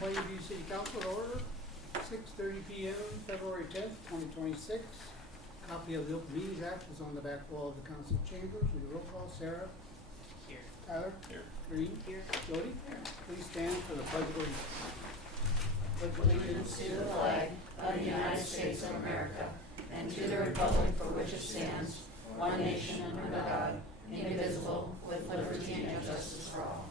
Plainview City Council to order, 6:30 p.m., February 10th, 2026. Copy of the Open Meetings Act is on the back wall of the council chambers. We roll call. Sarah? Here. Tyler? Here. Green? Here. Jody? Here. Please stand for the Pledge of Allegiance. Pledge allegiance to the flag of the United States of America and to the republic for which it stands, one nation under God, indivisible, with liberty and justice for all.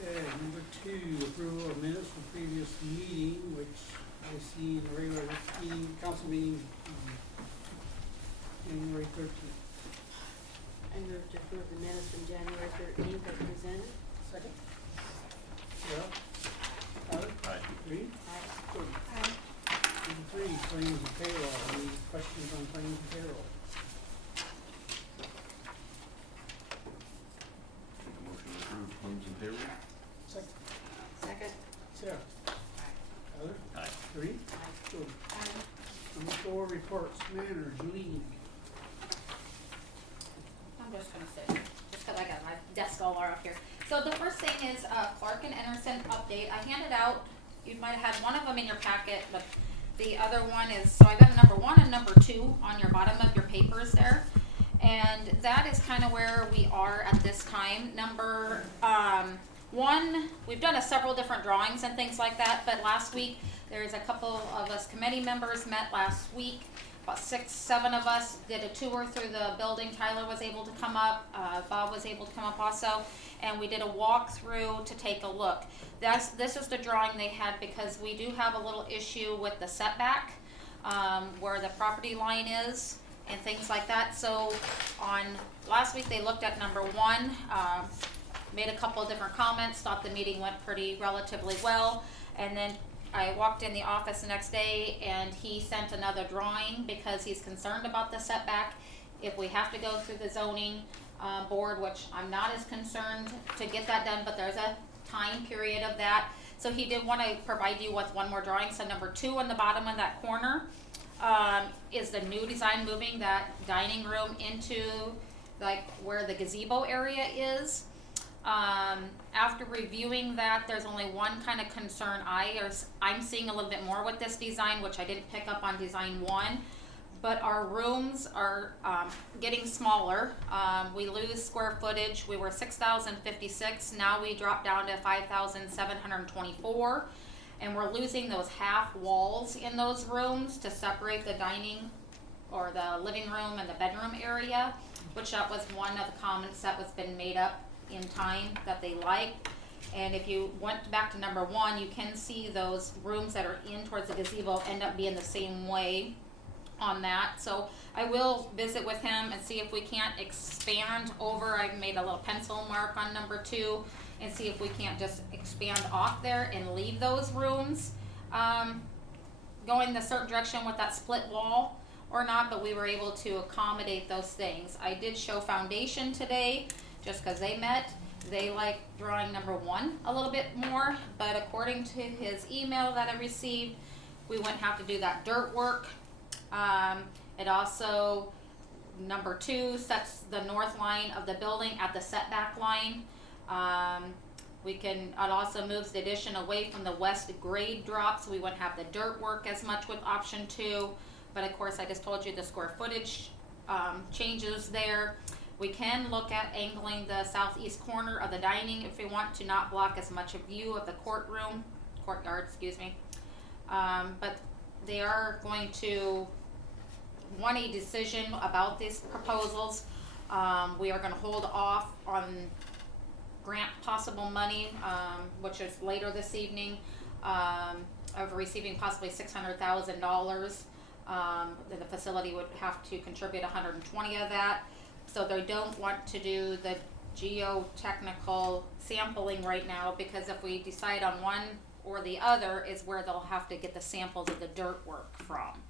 Okay, number 2, approval of minutes from previous meeting, which I see in the regular meeting, council meeting, January 13th. I move to approve the minutes from January 13th as presented. Second? Sarah? Tyler? Aye. Green? Aye. Jody? Aye. Number 3, claims and payroll. Any questions on claims and payroll? Make a motion to approve claims and payroll. Second? Second. Sarah? Tyler? Aye. Green? Aye. Jody? Aye. Number 4, reports. Manners. Julie? I'm just gonna sit, just cause I got my desk all up here. So the first thing is, Clark and Anderson update. I handed out, you might have had one of them in your packet, but the other one is, so I got number 1 and number 2 on your bottom of your papers there. And that is kind of where we are at this time. Number 1, we've done several different drawings and things like that, but last week, there's a couple of us committee members met last week. About 6, 7 of us did a tour through the building. Tyler was able to come up, Bob was able to come up also, and we did a walkthrough to take a look. This is the drawing they had because we do have a little issue with the setback, where the property line is and things like that. So on last week they looked at number 1, made a couple of different comments, thought the meeting went pretty relatively well, and then I walked in the office the next day and he sent another drawing because he's concerned about the setback. If we have to go through the zoning board, which I'm not as concerned to get that done, but there's a time period of that. So he did want to provide you with one more drawing. So number 2 on the bottom of that corner is the new design, moving that dining room into like where the gazebo area is. After reviewing that, there's only one kind of concern I'm seeing a little bit more with this design, which I didn't pick up on design 1, but our rooms are getting smaller. We lose square footage. We were 6,056. Now we drop down to 5,724, and we're losing those half walls in those rooms to separate the dining or the living room and the bedroom area, which that was one of the comments that was been made up in time that they like. And if you went back to number 1, you can see those rooms that are in towards the gazebo end up being the same way on that. So I will visit with him and see if we can't expand over. I made a little pencil mark on number 2 and see if we can't just expand off there and leave those rooms going a certain direction with that split wall or not, but we were able to accommodate those things. I did show foundation today just because they met. They like drawing number 1 a little bit more, but according to his email that I received, we wouldn't have to do that dirt work. It also, number 2 sets the north line of the building at the setback line. It also moves the addition away from the west grade drop, so we wouldn't have the dirt work as much with option 2. But of course, I just told you the square footage changes there. We can look at angling the southeast corner of the dining if we want to not block as much a view of the courtyard, excuse me. But they are going to want a decision about these proposals. We are going to hold off on grant possible money, which is later this evening, of receiving possibly $600,000. The facility would have to contribute 120 of that. So they don't want to do the geotechnical sampling right now, because if we decide on one or the other is where they'll have to get the samples of the dirt work from.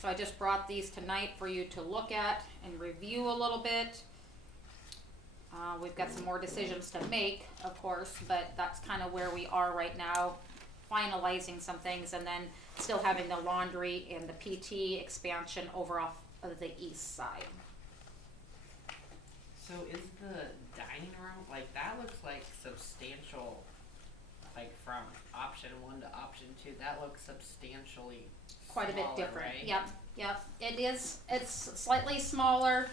So I just brought these tonight for you to look at and review a little bit. We've got some more decisions to make, of course, but that's kind of where we are right now, finalizing some things and then still having the laundry and the PT expansion over off of the east side. So is the dining room, like, that looks like substantial, like from option 1 to option 2, that looks substantially Quite a bit smaller, different. right? Yep. It is, it's slightly smaller.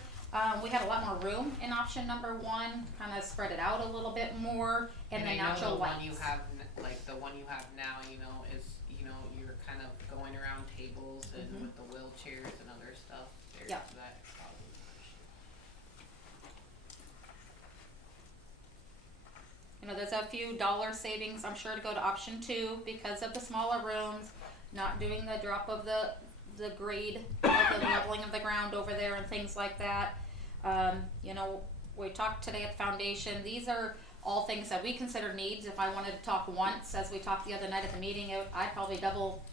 We had a lot more room in option number 1, kinda spread it out a little bit more, and the I know natural the lights. one you have, like the one you have now, you know, is, you know, you're kind of going around tables and Mhm. with the wheelchairs and other stuff. There's Yep. that problem. You know, there's a few dollar savings, I'm sure, to go to option 2 because of the smaller rooms, not doing the drop of the grade, of the leveling of the ground over there and things like that. You know, we talked today at Foundation, these are all things that we consider needs. If I wanted to talk once, as we talked the other night at the meeting, I'd probably double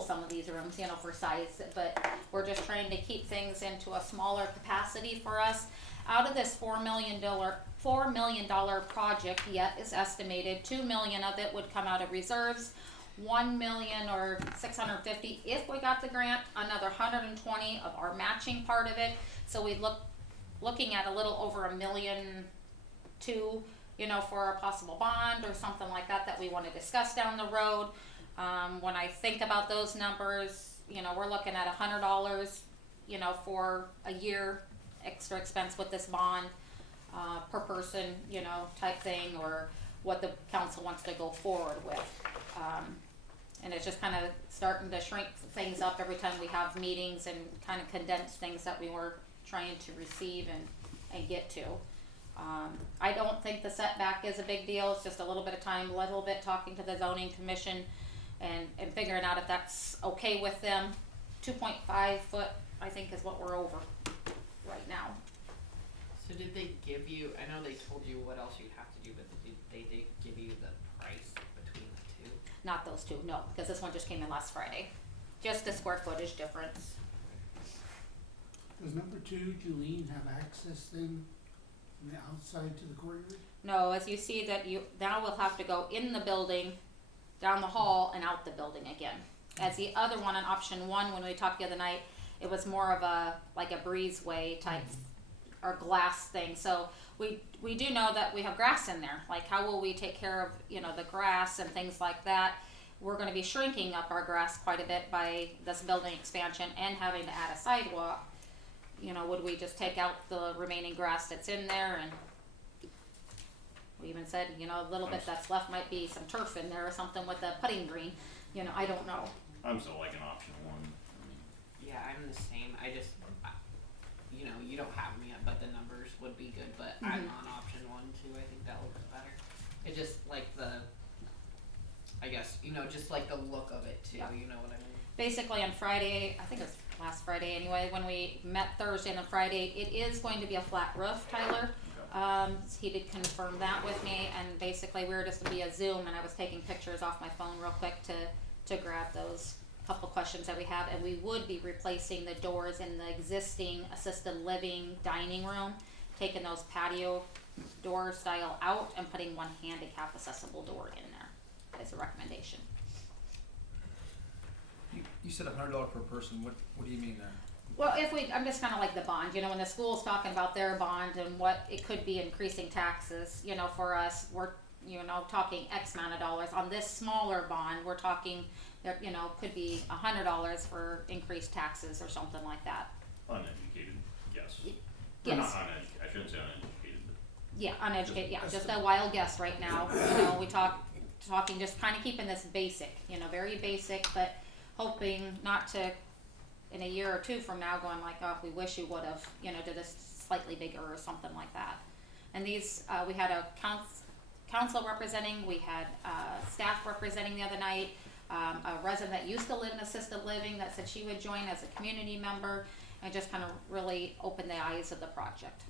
some of these rooms, you know, for size, but we're just trying to keep things into a smaller capacity for us. Out of this $4 million project yet is estimated, 2 million of it would come out of reserves, 1 million or 650 if we got the grant, another 120 of our matching part of it. So we'd looking at a little over $1.2 million, you know, for a possible bond or something like that we want to discuss down the road. When I think about those numbers, you know, we're looking at $100, you know, for a year extra expense with this bond, per person, you know, type thing, or what the council wants to go forward with. And it's just kind of starting to shrink things up every time we have meetings and kind of condense things that we were trying to receive and get to. I don't think the setback is a big deal. It's just a little bit of time, a little bit talking to the zoning commission and figuring out if that's okay with them. 2.5 foot, I think, is what we're over right now. So did they give you, I know they told you what else you'd have to do, but did they give you the price between the two? Not those two, no, because this one just came in last Friday. Just the square footage difference. Does number 2, Julene, have access then from the outside to the courtyard? No, as you see that you, now we'll have to go in the building, down the hall, and out the building again. As the other one on option 1, when we talked the other night, it was more of a, like a breezeway type, or glass thing. So we do know that we have grass in there. Like, how will we take care of, you know, the grass and things like that? We're gonna be shrinking up our grass quite a bit by this building expansion and having to add a sidewalk. You know, would we just take out the remaining grass that's in there? And we even said, you know, a little bit that's left might be some turf in there or something with the putting green. You know, I don't know. I'm still liking option 1. Yeah, I'm the same. You know, you don't have me yet, but the numbers would be good. But I'm on option 1 too. I think that looks better. It just like I guess, you know, just like the look of it too. Yeah. You know what I mean? Basically on Friday, I think it was last Friday anyway, when we met Thursday and Friday, it is going to be a flat roof, Tyler. He did confirm that with me, and basically we were just gonna be a Zoom, and I was taking pictures off my phone real quick to grab those couple questions that we have, and we would be replacing the doors in the existing assisted living dining room, taking those patio door style out and putting one handicap accessible door in there as a recommendation. You said $100 per person. What do you mean there? Well, I'm just kind of like the bond, you know, when the school's talking about their bond and what it could be increasing taxes, you know, for us, we're, you know, talking X amount of dollars. On this smaller bond, we're talking, you know, could be $100 for increased taxes or something like that. Uneducated, yes. Or Yes. not uneducated, I shouldn't say uneducated, but Yeah, uneducated, yeah, just a wild guess right now. You know, talking just kind of keeping this basic, you know, very basic, but hoping not to, in a year or two from now, going like, oh, we wish you would have, you know, did this slightly bigger or something like that. And these, we had a council representing, we had staff representing the other night, a resident that used to live in assisted living that said she would join as a community member, and just kind of really open the eyes of the project.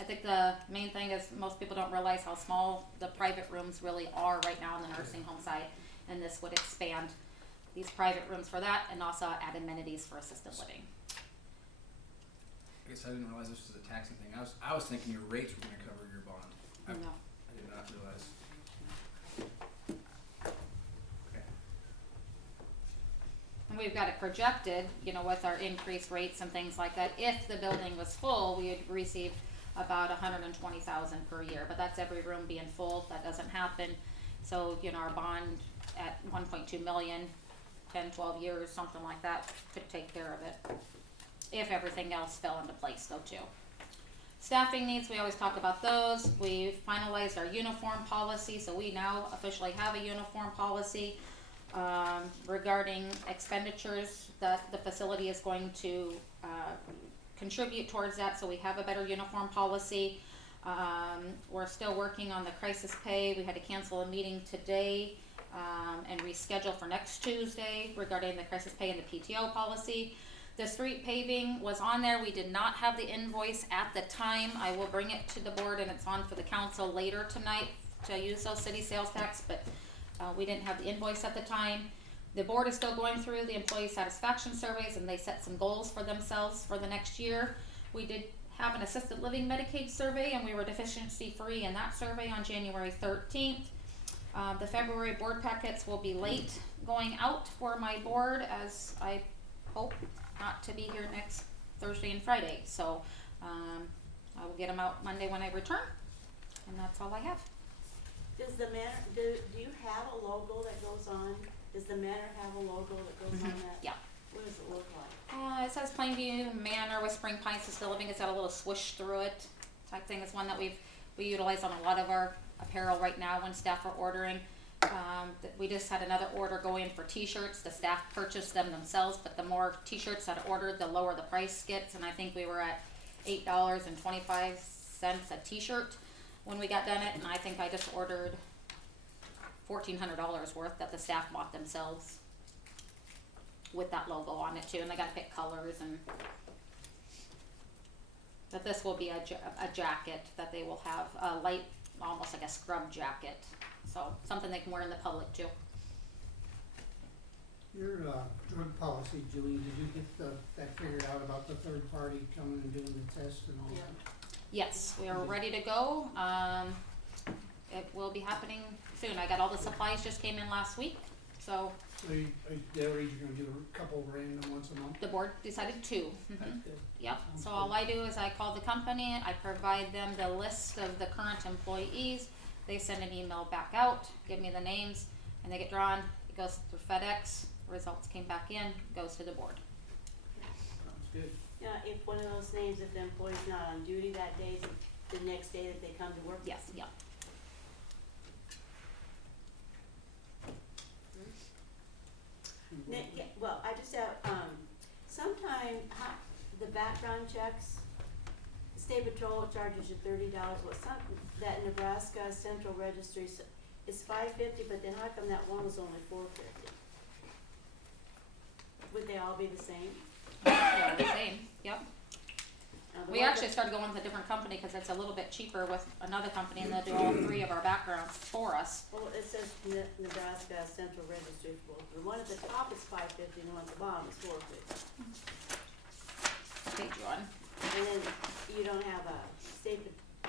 I think the main thing is most people don't realize how small the private rooms really are right now on the nursing home side, and this would expand these private rooms for that, and also add amenities for assisted living. I guess I didn't realize this was a taxing thing. I was thinking your rates were going to cover your bond. I No. did not realize. Okay. And we've got it projected, you know, with our increased rates and things like that. If the building was full, we would receive about 120,000 per year, but that's every room being full. That doesn't happen. So, you know, our bond at 1.2 million, 10, 12 years, something like that, could take care of it. If everything else fell into place though too. Staffing needs, we always talk about those. We finalized our uniform policy, so we now officially have a uniform policy. Regarding expenditures that the facility is going to contribute towards that, so we have a better uniform policy. We're still working on the crisis pay. We had to cancel a meeting today and reschedule for next Tuesday regarding the crisis pay and the PTO policy. The street paving was on there. We did not have the invoice at the time. I will bring it to the board and it's on for the council later tonight to use those city sales tax, but we didn't have the invoice at the time. The board is still going through the employee satisfaction surveys and they set some goals for themselves for the next year. We did have an assisted living Medicaid survey and we were deficiency free in that survey on January 13th. The February board packets will be late going out for my board, as I hope not to be here next Thursday and Friday. So I will get them out Monday when I return, and that's all I have. Does the manor, do you have a logo that goes on? Does the manor have a logo that goes on that? Yeah. What does it look like? It says Plainview Manor with Spring Pine Assisted Living. It's got a little swoosh through it type thing. It's one that we utilize on a lot of our apparel right now when staff are ordering. We just had another order go in for t-shirts. The staff purchased them themselves, but the more t-shirts that are ordered, the lower the price gets, and I think we were at $8.25 a t-shirt when we got done it, and I think I just ordered $1,400 worth that the staff bought themselves with that logo on it too, and they got to pick colors. And but this will be a jacket that they will have, a light, almost like a scrub jacket, so something they can wear in the public too. Your drug policy, Julie, did you get that figured out about the third party coming and doing the test and all that? Yes, we are ready to go. It will be happening soon. I got all the supplies, just came in last week, so So they're gonna do a couple random once a month? the board decided to. That's good. Yep, Sounds so good. all I do is I call the company, I provide them the list of the current employees, they send an email back out, give me the names, and they get drawn, it goes through FedEx, results came back in, goes to the board. Sounds good. Now, if one of those names, if the employee's not on duty that day, is it the next day that they come to work? Yes, yeah. Yeah, well, I just have, sometime, the background checks, State Patrol charges you $30, that Nebraska Central Registry is $5.50, but then how come that one was only $4.50? Would they all be the same? Yeah, the same, yep. The We one actually that- started going with a different company because it's a little bit cheaper with another company, and they'll do all three of our backgrounds for us. Well, it says Nebraska Central Registry, well, the one at the top is $5.50 and the one at the bottom is $4.50. Page one. And then you don't have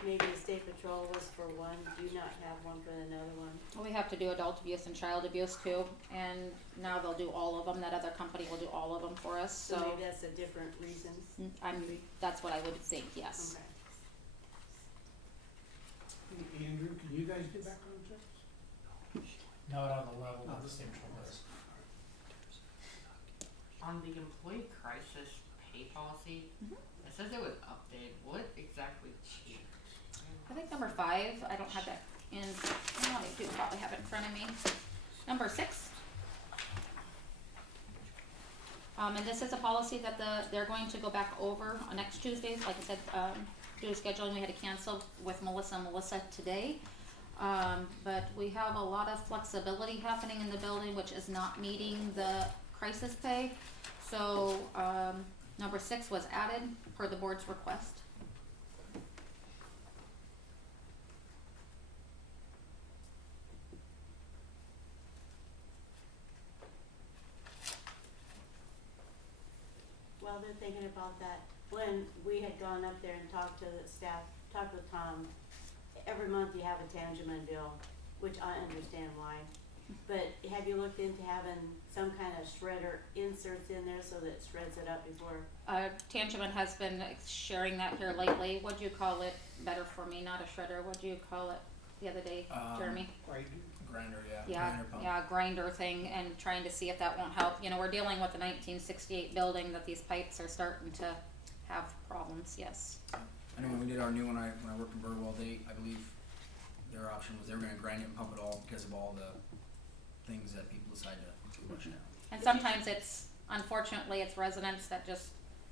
maybe a State Patrol was for one, do you not have one for another one? We have to do adult abuse and child abuse too, and now they'll do all of them. That other company will do all of them for us, So so maybe that's a different reasons? that's what I would think, yes. Okay. Andrew, can you guys do background checks? Not on the level that the state patrol does. On the employee crisis pay policy, Mhm. it says it was updated. What exactly changed? I think number 5, I don't have that in, I do probably have it in front of me. Number 6. And this is a policy that they're going to go back over on next Tuesdays. Like I said, due to scheduling, we had to cancel with Melissa today. But we have a lot of flexibility happening in the building, which is not meeting the crisis pay. So, number 6 was added per the board's request. Well, they're thinking about that, when we had gone up there and talked to the staff, talked with Tom, every month you have a Tangeman bill, which I understand why. But have you looked into having some kind of shredder inserts in there so that it shreds it up before? Tangeman has been sharing that here lately. What'd you call it? Better for me, not a shredder. What'd you call it the other day, Jeremy? Right. Grinder, yeah. Yeah, Grinder pump. yeah, grinder thing, and trying to see if that won't help. You know, we're dealing with a 1968 building that these pipes are starting to have problems. Yes. I know when we did our new one, when I worked in Birdwell, I believe their option was they were going to grind it and pump it all because of all the things that people decide to rush down. And sometimes unfortunately, it's residents that just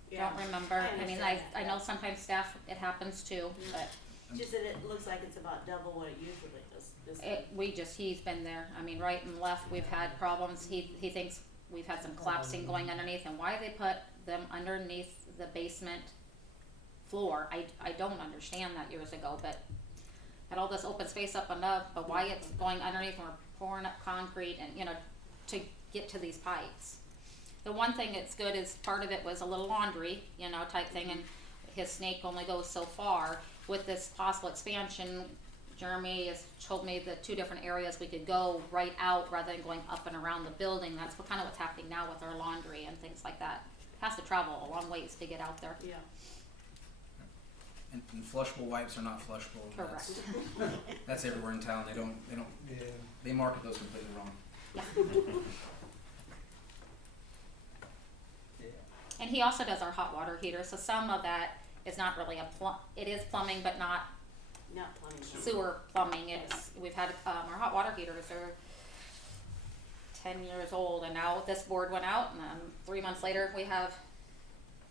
don't remember. I mean, I know sometimes staff, it happens too, but Just that it looks like it's about double what it usually does. he's been there. I mean, right and left, we've had problems. He thinks we've had some collapsing going underneath, and why they put them underneath the basement floor, I don't understand that years ago, but had all this open space up above, but why it's going underneath and we're pouring up concrete and, you know, to get to these pipes. The one thing that's good is part of it was a little laundry, you know, type thing, and his snake only goes so far. With this possible expansion, Jeremy has told me the 2 different areas we could go right out rather than going up and around the building. That's kind of what's happening now with our laundry and things like that. It has to travel a long ways to get out there. Yeah. And flushable wipes are not flushable. Correct. That's everywhere in town. Yeah. They market those completely wrong. Yeah. Yeah. And he also does our hot water heater, so some of that is not really it is plumbing, but not Not plumbing. sewer plumbing. We've had our hot water heaters are 10 years old, and now this board went out, and 3 months later we have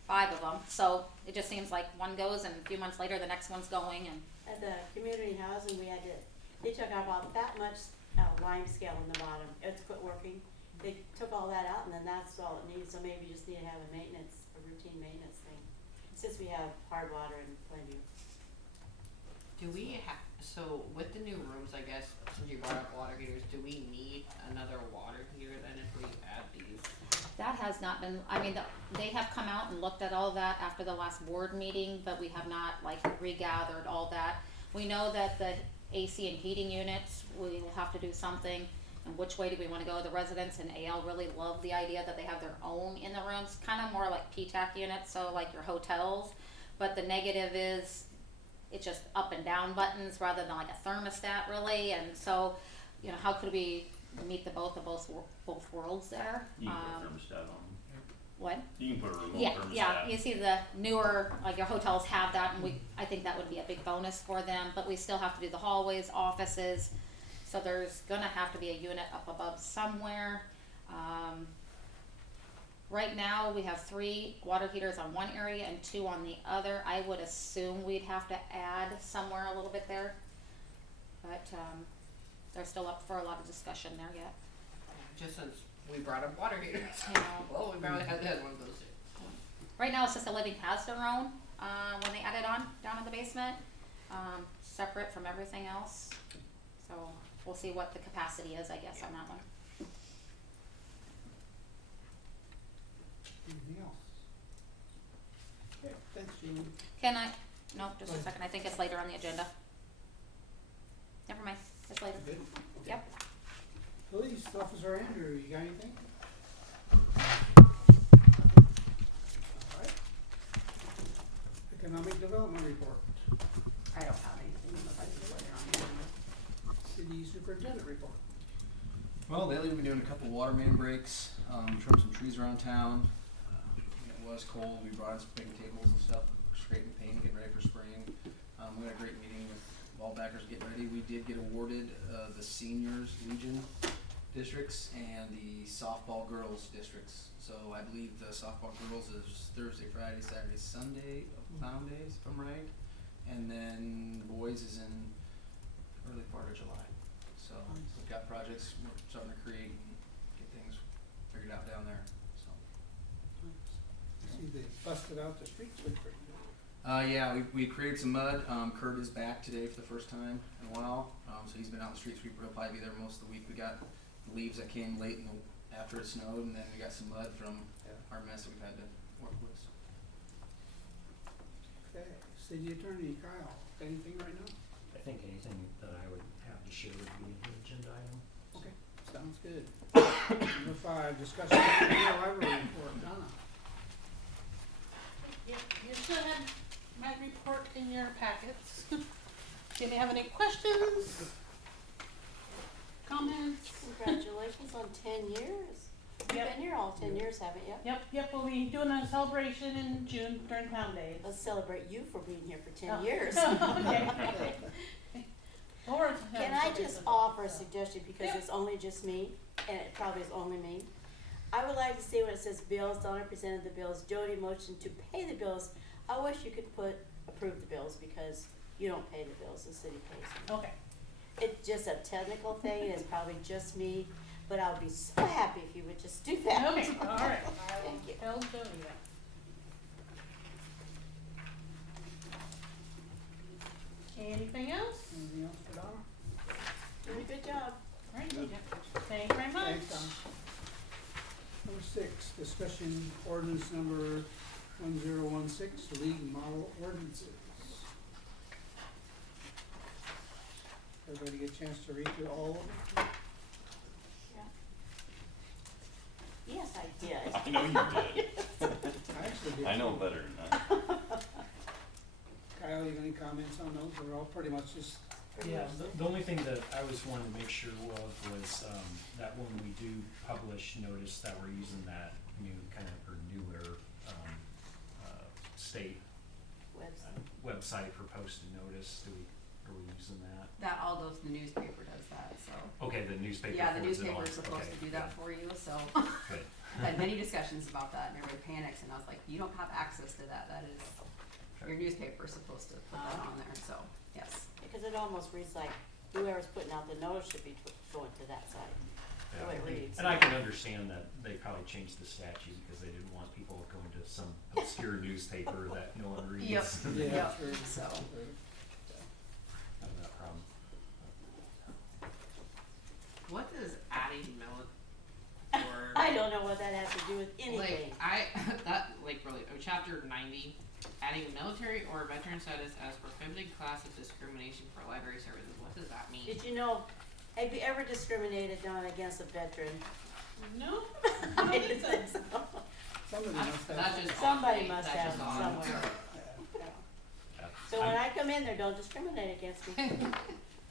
5 of them. So it just seems like one goes, and a few months later the next one's going. And At the community housing, they took out about that much lime scale in the bottom. It's quit working. They took all that out, and then that's all it needs. So maybe you just need to have a routine maintenance thing. Since we have hard water in Plainview. Do we so with the new rooms, I guess, since you brought up water heaters, do we need another water heater then if we add these? that has not been, I mean, they have come out and looked at all that after the last board meeting, but we have not regathered all that. We know that the AC and heating units, we will have to do something. And which way do we wanna go? The residents in AL really love the idea that they have their own in the rooms, kinda more like PTAC units, so like your hotels. But the negative is, it's just up and down buttons rather than like a thermostat really, and so, you know, how could we meet both worlds there? You can put a thermostat on them. What? You can put a remote Yeah, thermostat. yeah, you see the newer, like your hotels have that, and I think that would be a big bonus for them, but we still have to do the hallways, offices, so there's gonna have to be a unit up above somewhere. Right now, we have 3 water heaters on one area and 2 on the other. I would assume we'd have to add somewhere a little bit there, but, they're still up for a lot of discussion there yet. Just since we brought up water heaters. Yeah. Well, we probably had one of those too. Right now, Assisted Living has their own, when they add it on down in the basement, separate from everything else. So we'll see what the capacity is, I guess, on that one. Anything else? Okay, thanks, Jean. Can I, no, just a second, I think it's later on the agenda. Never mind, it's later. Good? Okay. Yep. Police Officer Andrew, you got anything? Alright. Economic Development Report. I don't have anything unless I do later on. City Superintendent Report. Well, lately we've been doing a couple water main breaks, trimmed some trees around town. It was cold, we brought in some picnic tables and stuff, scraping paint, getting ready for spring. We had a great meeting with ball backers getting ready. We did get awarded the seniors Legion districts and the softball girls districts. So I believe the softball girls is Thursday, Friday, Saturday, Sunday of Found Days, if I'm right. And then the boys is in early part of July. So we've got projects we're starting to create and get things figured out down there. So I see they busted out the street sweeper. yeah, we created some mud. Kurt is back today for the first time in a while. So he's been out on the street sweeper. He'll probably be there most of the week. We got leaves that came late after it snowed, and then we got some mud from our mess that we've had to work with. Okay, City Attorney Kyle, anything right now? I think anything that I would have to share would be an agenda item. Okay, sounds Sounds good. Number 5, discussion of the library report. Donna? You should have my report in your packets. Do you have any questions? Comments? Congratulations on 10 years. You've Yep. been here all 10 years, haven't you? Yep, we'll be doing a celebration in June during Town Days. Let's celebrate you for being here for 10 Oh. years. Okay. Or have Can I just celebration. offer a suggestion, because Yeah. it's only just me, and it probably is only me? I would like to see when it says bills, Donna presented the bills, Jody motioned to pay the bills. I wish you could put approve the bills, because you don't pay the bills, the city pays them. Okay. It's just a technical thing, it's probably just me, but I would be so happy if you would just do that. Okay, all right. I will Thank you. tell Jody that. Anything else? Anything else for Donna? Doing a good job. All right, thank you very much. Thanks, Donna. Number 6, discussion ordinance number 1016, league model ordinances. Everybody get a chance to read through all of them? Yes, I did. I know you did. I actually did. I know too. better than that. Kyle, you got any comments on those? They're all pretty much just. Yeah, the only thing that I was wanting to make sure of was, that when we do publish notice that we're using that new kind of, or newer, state website for posted notice, are we using that? That all goes, the newspaper does that, so. Okay, the newspaper Yeah, the forwards it on. newspaper's supposed to Okay, do that good, for you, so. Good. I've had many discussions about that, and everybody panics, and I was like, you don't have access to that, that is, your newspaper's supposed to put that on there, so, yes. Because it almost reads like whoever's putting out the notice should be going to that side, the way it reads. And I can understand that they probably changed the statute because they didn't want people going to some obscure newspaper that no one reads. Yep. Yeah, Yep, sure. so. Have that problem. What does adding or I don't know what that has to do with anything. chapter 90, adding military or veteran status as prohibited class of discrimination for library services. What does that mean? Did you know, have you ever discriminated, Donna, against a veteran? No? I didn't think so. Somebody must have. That's just Somebody odd. must That's have just odd. somewhere. Yeah. Yeah. So when I come in there, don't discriminate against me.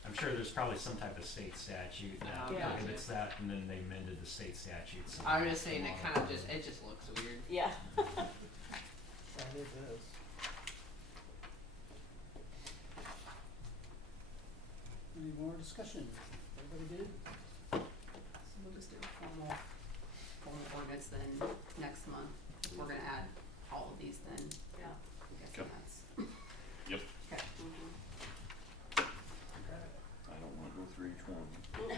I'm sure there's probably some type of state statute that Yeah. prohibits that, and then they amended the state statute. So I was just saying it kind of just looks weird. Yeah. That it does. Any more discussion? Everybody good? So we'll just do a formal ordinance then next month. We're gonna add all of these then. Yeah. I'm guessing Yep. that's. Yep. Okay. Okay. I don't wanna go through each one. Come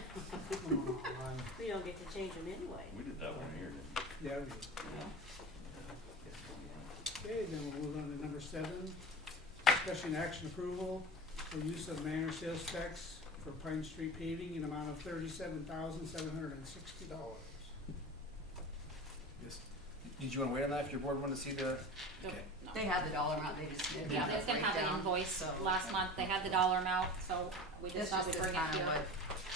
on. We don't get to change them anyway. We did that one here, didn't we? Yeah, we did. Okay, then we'll move on to number 7. Discussion action approval for use of manor sales tax for Pine Street paving in amount of $37,760. Yes. Did you wanna wait on that if your board wanted to see the? Okay. They had the dollar amount, they just didn't Yeah, have it's that gonna have the breakdown, invoice so. last month, they had the dollar amount, so we This just thought just we'd is bring it kind here. of what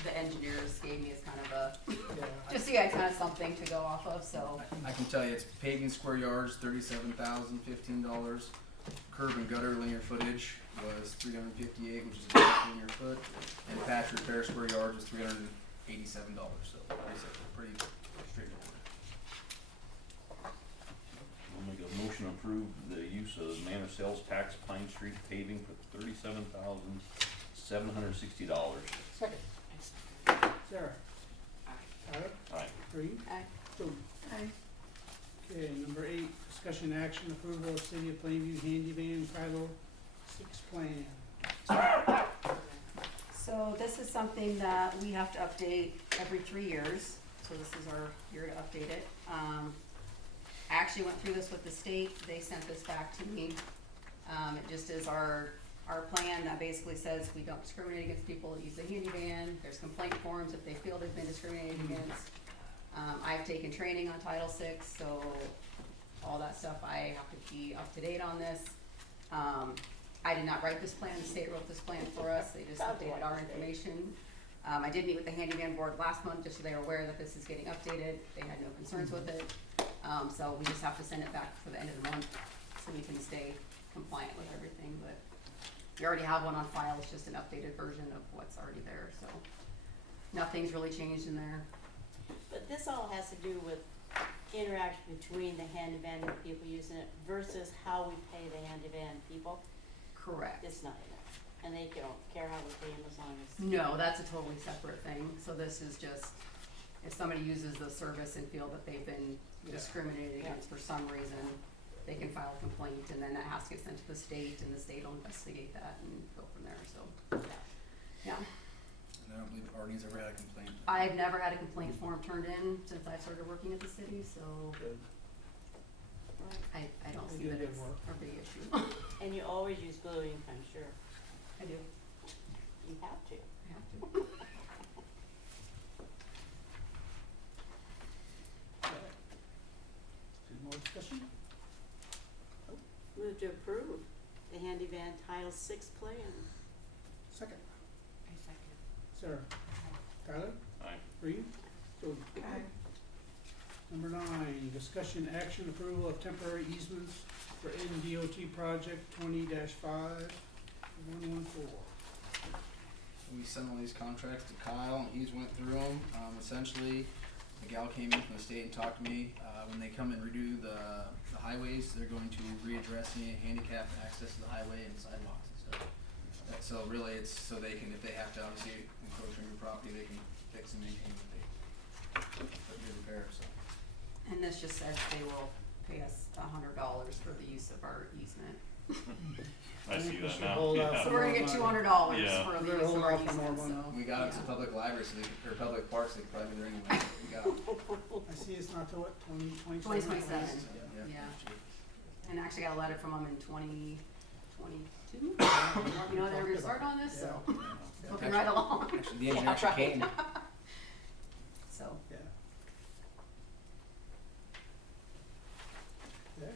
the engineers gave me as kind of a, Yeah, just so you guys had something to go off of, so. I can tell you, it's paving square yards, $37,015. Curb and gutter linear footage was $358, which is a linear foot, and patch repair square yards was $387. So pretty straightforward. I'll make a motion to approve the use of manor sales tax Pine Street paving for $37,760. second. Sarah? Tyler? Aye. Green? Aye. Boom. Okay, number 8, discussion action approval of City of Plainview handyman Title 6 plan. So this is something that we have to update every 3 years, so this is our year to update it. I actually went through this with the state, they sent this back to me. It just is our plan that basically says we don't discriminate against people that use the handy van. There's complaint forms if they feel they've been discriminated against. I've taken training on Title VI, so all that stuff, I have to be up to date on this. I did not write this plan, the state wrote this plan for us, they just Sounds updated like our the state. information. I did meet with the handyman board last month, just so they were aware that this is getting updated. They had no concerns with it. So we just have to send it back for the end of the month, so we can stay compliant with everything, but we already have one on file, it's just an updated version of what's already there, so nothing's really changed in there. But this all has to do with interaction between the handyman and the people using it versus how we pay the handyman people. Correct. It's not in it. And they don't care how we pay them as long as. No, that's a totally separate thing, so this is just, if somebody uses the service and feel that they've been discriminated against for some reason, they can file a complaint, and then that has to get sent to the state, and the state will investigate that and go from there, so, yeah. And I don't believe Arnie's ever had a complaint. I've never had a complaint form turned in since I started working at the city, so I don't They see do that good it's work. a big issue. And you always use blue ink, I'm sure. I do, You have to. I have to. Any more discussion? Move to approve the handyman Title VI plan. Second. I second. Sarah? Tyler? Aye. Reed? Jody? Number 9, discussion action approval of temporary easements for NDOT project 20-5114. We sent all these contracts to Kyle, and he's went through them. Essentially, the gal came in from the state and talked to me. When they come and redo the highways, they're going to readdress any handicap access to the highway and sidewalks and stuff. So really, it's so they can, if they have to obviously encroach on your property, they can fix and maintain what they good repair. So And this just says they will pay us $100 for the use of our easement. I see think we that should now. hold out Yeah. So we're gonna get $200 Yeah. for the We're use of holding our off on more easement, money. so. we got it to yeah. public library, so they could, or public parks, they could probably be there anyway. So we got it. I see it's not till what, 2027? 2027. Yeah. Yeah. And I actually got a letter from them in 2022. You know, they were gonna start on this, so Yeah. moving right along. Actually, the engineer actually right. came. So, Yeah. Okay.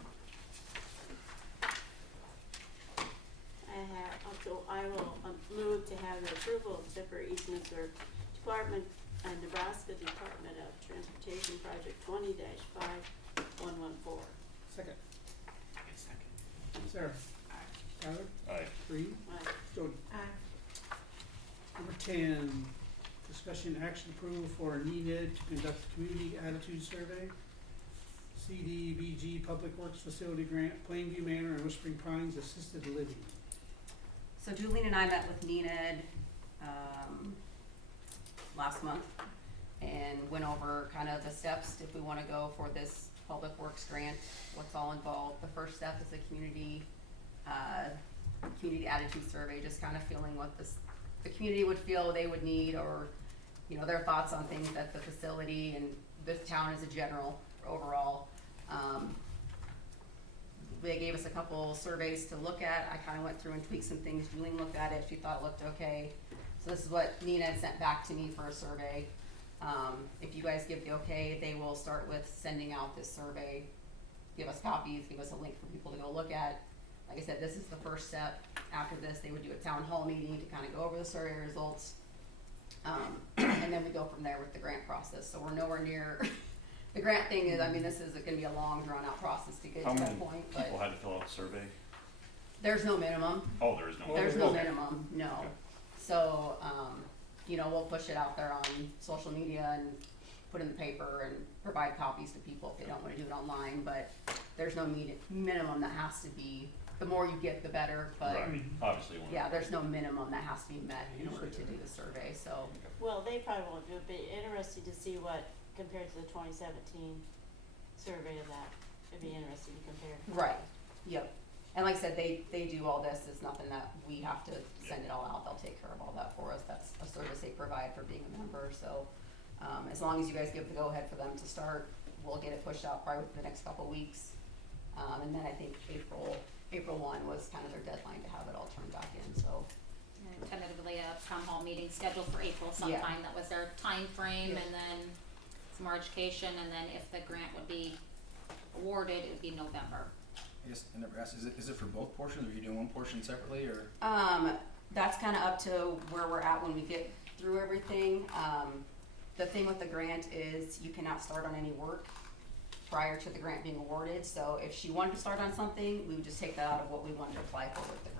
I will move to have the approval of temporary easements for Nebraska Department of Transportation Project 20-5114. Second. I second. Sarah? Tyler? Aye. Reed? Aye. Jody? Number 10, discussion action approval for NENED to conduct a community attitude survey. CDBG Public Works Facility Grant, Plainview Manor and Whispering Pines Assisted Living. so Julene and I met with NENED, last month and went over kind of the steps if we wanna go for this Public Works grant, what's all involved. The first step is a community attitude survey, just kind of feeling what the community would feel they would need, or, you know, their thoughts on things that the facility and this town as a general, overall. They gave us a couple surveys to look at. I kind of went through and tweaked some things. Julian looked at it, she thought it looked okay. So this is what Nina had sent back to me for a survey. If you guys give the okay, they will start with sending out this survey, give us copies, give us a link for people to go look at. Like I said, this is the first step. After this, they would do a town hall meeting to kind of go over the survey results. And then we go from there with the grant process. So we're nowhere near, the grant thing is, I mean, this is gonna be a long drawn out process to get How to many that point, people but had to fill out the survey? there's no minimum. Oh, there is no. There's no no minimum, no. Okay. So, you know, we'll push it out there on social media and put in the paper and provide copies to people if they don't wanna do it online, but there's no minimum that has to be, the more you get, the better, but Right, obviously. one. yeah, there's no minum that has to be met in order to do the survey, so. Well, they probably won't do it, but interesting to see what, compared to the 2017 survey of that. It'd be interesting to compare. Right, yep. And like I said, they do all this, it's nothing that we have to send it all out, they'll take care of all that for us, that's a service they provide for being a member, so. As long as you guys give the go-ahead for them to start, we'll get it pushed out probably within the next couple weeks. And then I think April 1 was kind of their deadline to have it all turned back in, so. And tentatively a town hall meeting scheduled for April sometime, that was their time frame, Yeah. and then some more education, and then if the grant would be awarded, it would be November. I guess I never asked, is it for both portions, or are you doing one portion separately, or? That's kind of up to where we're at when we get through everything. The thing with the grant is you cannot start on any work prior to the grant being awarded, so if she wanted to start on something, we would just take that out of what we wanted to apply for with the grant.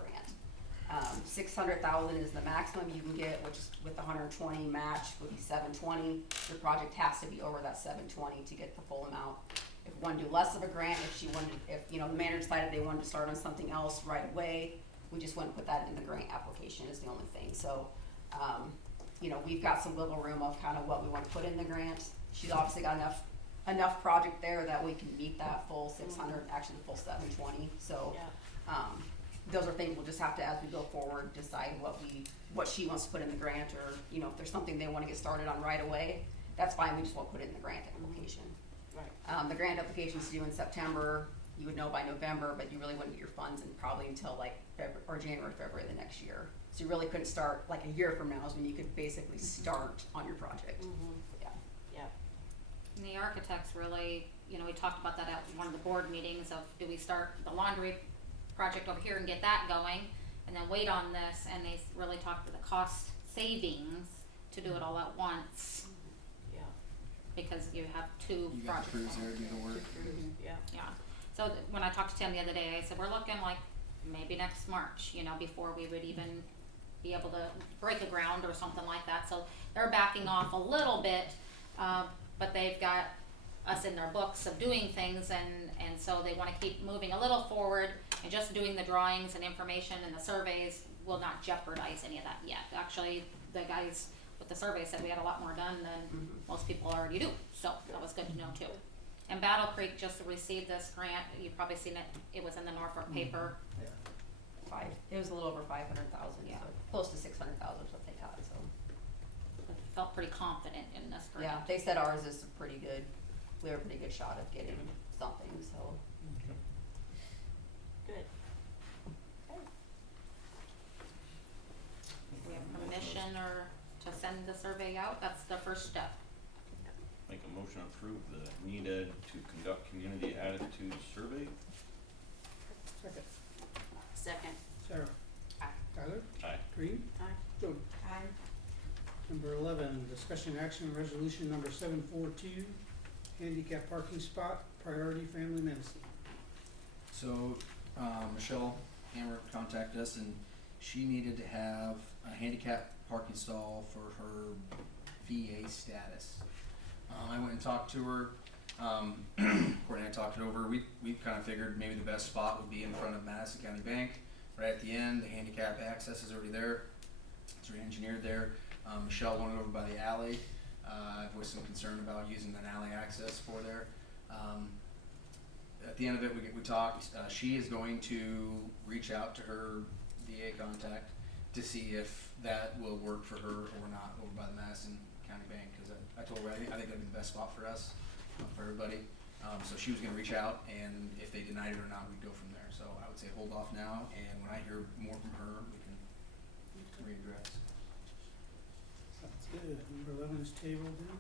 600,000 is the maximum you can get, which is with the 120 match would be 720. Your project has to be over that 720 to get the full amount. If we want to do less of a grant, if you know, the manager decided they wanted to start on something else right away, we just wouldn't put that in the grant application is the only thing. So, you know, we've got some wiggle room of kind of what we want to put in the grant. She's obviously got enough project there that we can meet that full 600, actually the full 720. So, those are things we'll just have to, as we go forward, decide what she wants to put in the grant, or, you know, if there's something they want to get started on right away, that's fine, we just won't put it in the grant application. Right. The grant application's due in September, you would know by November, but you really wouldn't get your funds in probably until like January, February the next year. So you really couldn't start, like a year from now is when you could basically start on your project. Yeah. Yeah. And the architects really, you know, we talked about that at one of the board meetings of, do we start the laundry project over here and get that going, and then wait on this, and they really talked to the cost savings to do it all at once, Yeah. because you have two You got projects. the crews there to do the work. Yeah. Yeah, so when I talked to Tim the other day, I said, we're looking like maybe next March, you know, before we would even be able to break a ground or something like that, so they're backing off a little bit, but they've got us in their books of doing things, and so they wanna keep moving a little forward, and just doing the drawings and information and the surveys will not jeopardize any of that yet. Actually, the guys with the survey said we had a lot more done than most people already do, so that was good to know too. And Battle Creek just received this grant, you've probably seen it, it was in the Norfolk paper. It was a little over 500,000, Yeah. so close to 600,000 is what they got, so. Felt pretty confident in this grant. Yeah, they said ours is pretty good, we have a pretty good shot of getting something, so. Good. We have permission or to send the survey out, that's the first step. Make a motion to approve the needed to conduct community attitude survey. Second. Second. Sarah. Aye. Tyler. Aye. Green. Aye. Jody. Aye. Number 11, discussion action resolution number 742, handicap parking spot, priority family medicine. So, Michelle Hammer contacted us, and she needed to have a handicap parking stall for her VA status. I went and talked to her, Courtney and I talked it over, we kind of figured maybe the best spot would be in front of Madison County Bank, right at the end, the handicap access is already there, it's already engineered there. Michelle wanted over by the alley, I voiced some concern about using an alley access for there. At the end of it, we talked, she is going to reach out to her VA contact to see if that will work for her or not over by the Madison County Bank, because I told her I think that'd be the best spot for us, for everybody. So she was gonna reach out, and if they denied it or not, we'd go from there. So I would say hold off now, and when I hear more from her, we can readdress. Sounds good. Number 11 is tabled then.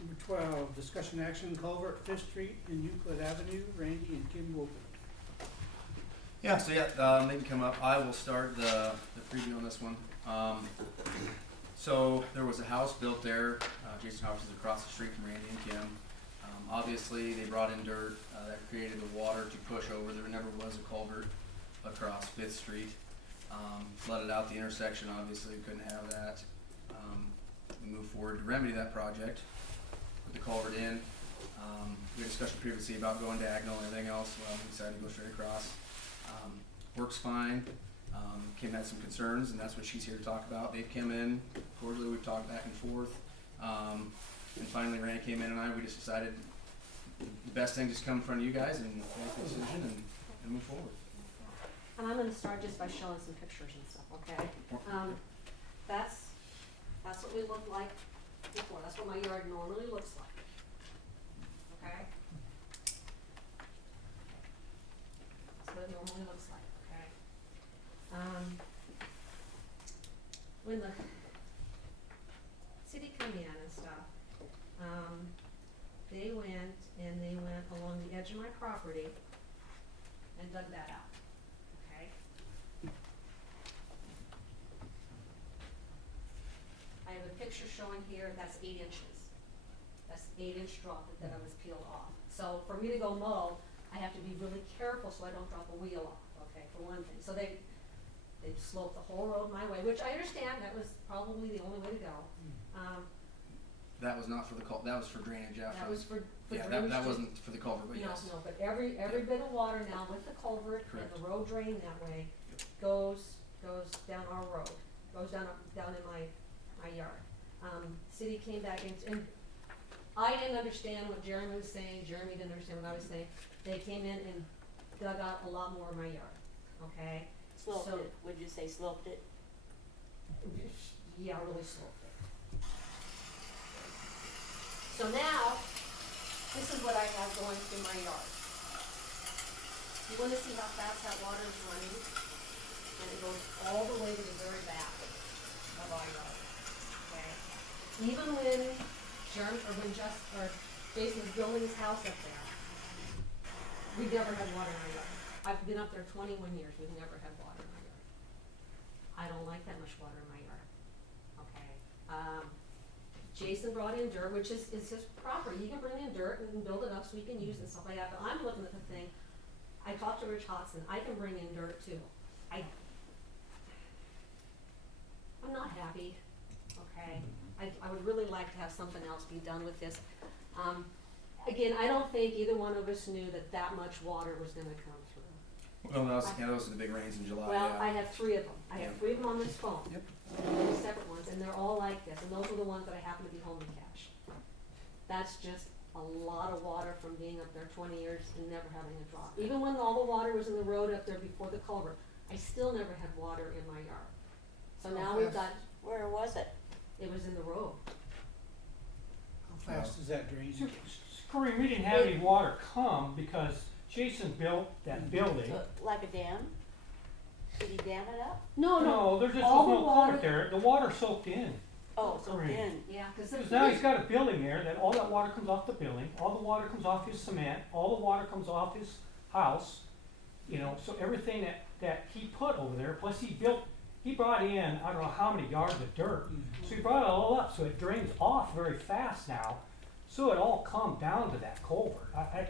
Number 12, discussion action culvert Fifth Street and Euclid Avenue, Randy and Kim Wolfen. Yeah, so they can come up. I will start the preview on this one. So there was a house built there. Jason House is across the street from Randy and Kim. Obviously, they brought in dirt that created the water to push over. There never was a culvert across Fifth Street. Flooded out the intersection. Obviously, we couldn't have that. We moved forward to remedy that project. Put the culvert in. We had discussion previously about going diagonal and everything else. Well, we decided to go straight across. Works fine. Kim had some concerns, and that's what she's here to talk about. They've come in cordially, we've talked back and forth. And finally Randy came in and we just decided the best thing just come in front of you guys and make the decision and move forward. And I'm gonna start just by showing some pictures and stuff, okay? That's what we looked like before, that's what my yard normally looks like. Okay? That's what it normally looks like, okay? When the city come in and stuff, they went along the edge of my property and dug that out, okay? picture showing here, that's 8 inches. That's 8-inch drop that I was peeled off. So for me to go mow, I have to be really careful so I don't drop a wheel off, okay, for one thing. So they sloped the whole road my way, which I understand, that was probably the only way to go. That was not for the that was for drainage after. That was for yeah, drainage that too. wasn't for the culvert, but yes. No, but every bit of water now with the culvert and Correct. the road drain that way goes down our road, goes down in my yard. City came back and I didn't understand what Jeremy was saying, Jeremy didn't understand what I was saying. They came in and dug out a lot more of my yard, okay? Sloped So- it, would you say sloped it? Yeah, really sloped it. So now, this is what I have going through my yard. You wanna see how fast that water is running? And it goes all the way to the very back of our yard, okay? Even when Jason was building his house up there, we never had water in our yard. I've been up there 21 years, we've never had water in our yard. I don't like that much water in my yard, okay? Jason brought in dirt, which is his property. He can bring in dirt and build it up so we can use it and stuff like that, but I'm looking at the thing. I talked to Rich Hodson, I can bring in dirt too. I'm not happy, okay? I would really like to have something else be done with this. Again, I don't think either one of us knew that much water was gonna come through. Well, those are the big rains in July. Well, yeah. I have 3 of them. I have Yeah. 3 of them on this phone. Yep. They're separate ones, and they're all like this, and those are the ones that I happen to be home to catch. That's just a lot of water from being up there 20 years and never having a drop. Even when all the water was in the road up there before the culvert, I still never had water in my yard. So now we've got, Where was it? it was in the road. How fast is that drain? Corey, we didn't have any water come because Jason built that building. So, like a dam? Did he dam it up? No, there just all was the no water- culvert there. The water soaked in. Oh, so Right. then, Yeah, cause Because now he's got a building there that all that water comes off the building, all the water comes off his cement, all the water comes off his house. You know, so everything that he put over there, plus he brought in, I don't know how many yards of dirt. So he brought it all up, so it drains off very fast now. So it all come down to that culvert. I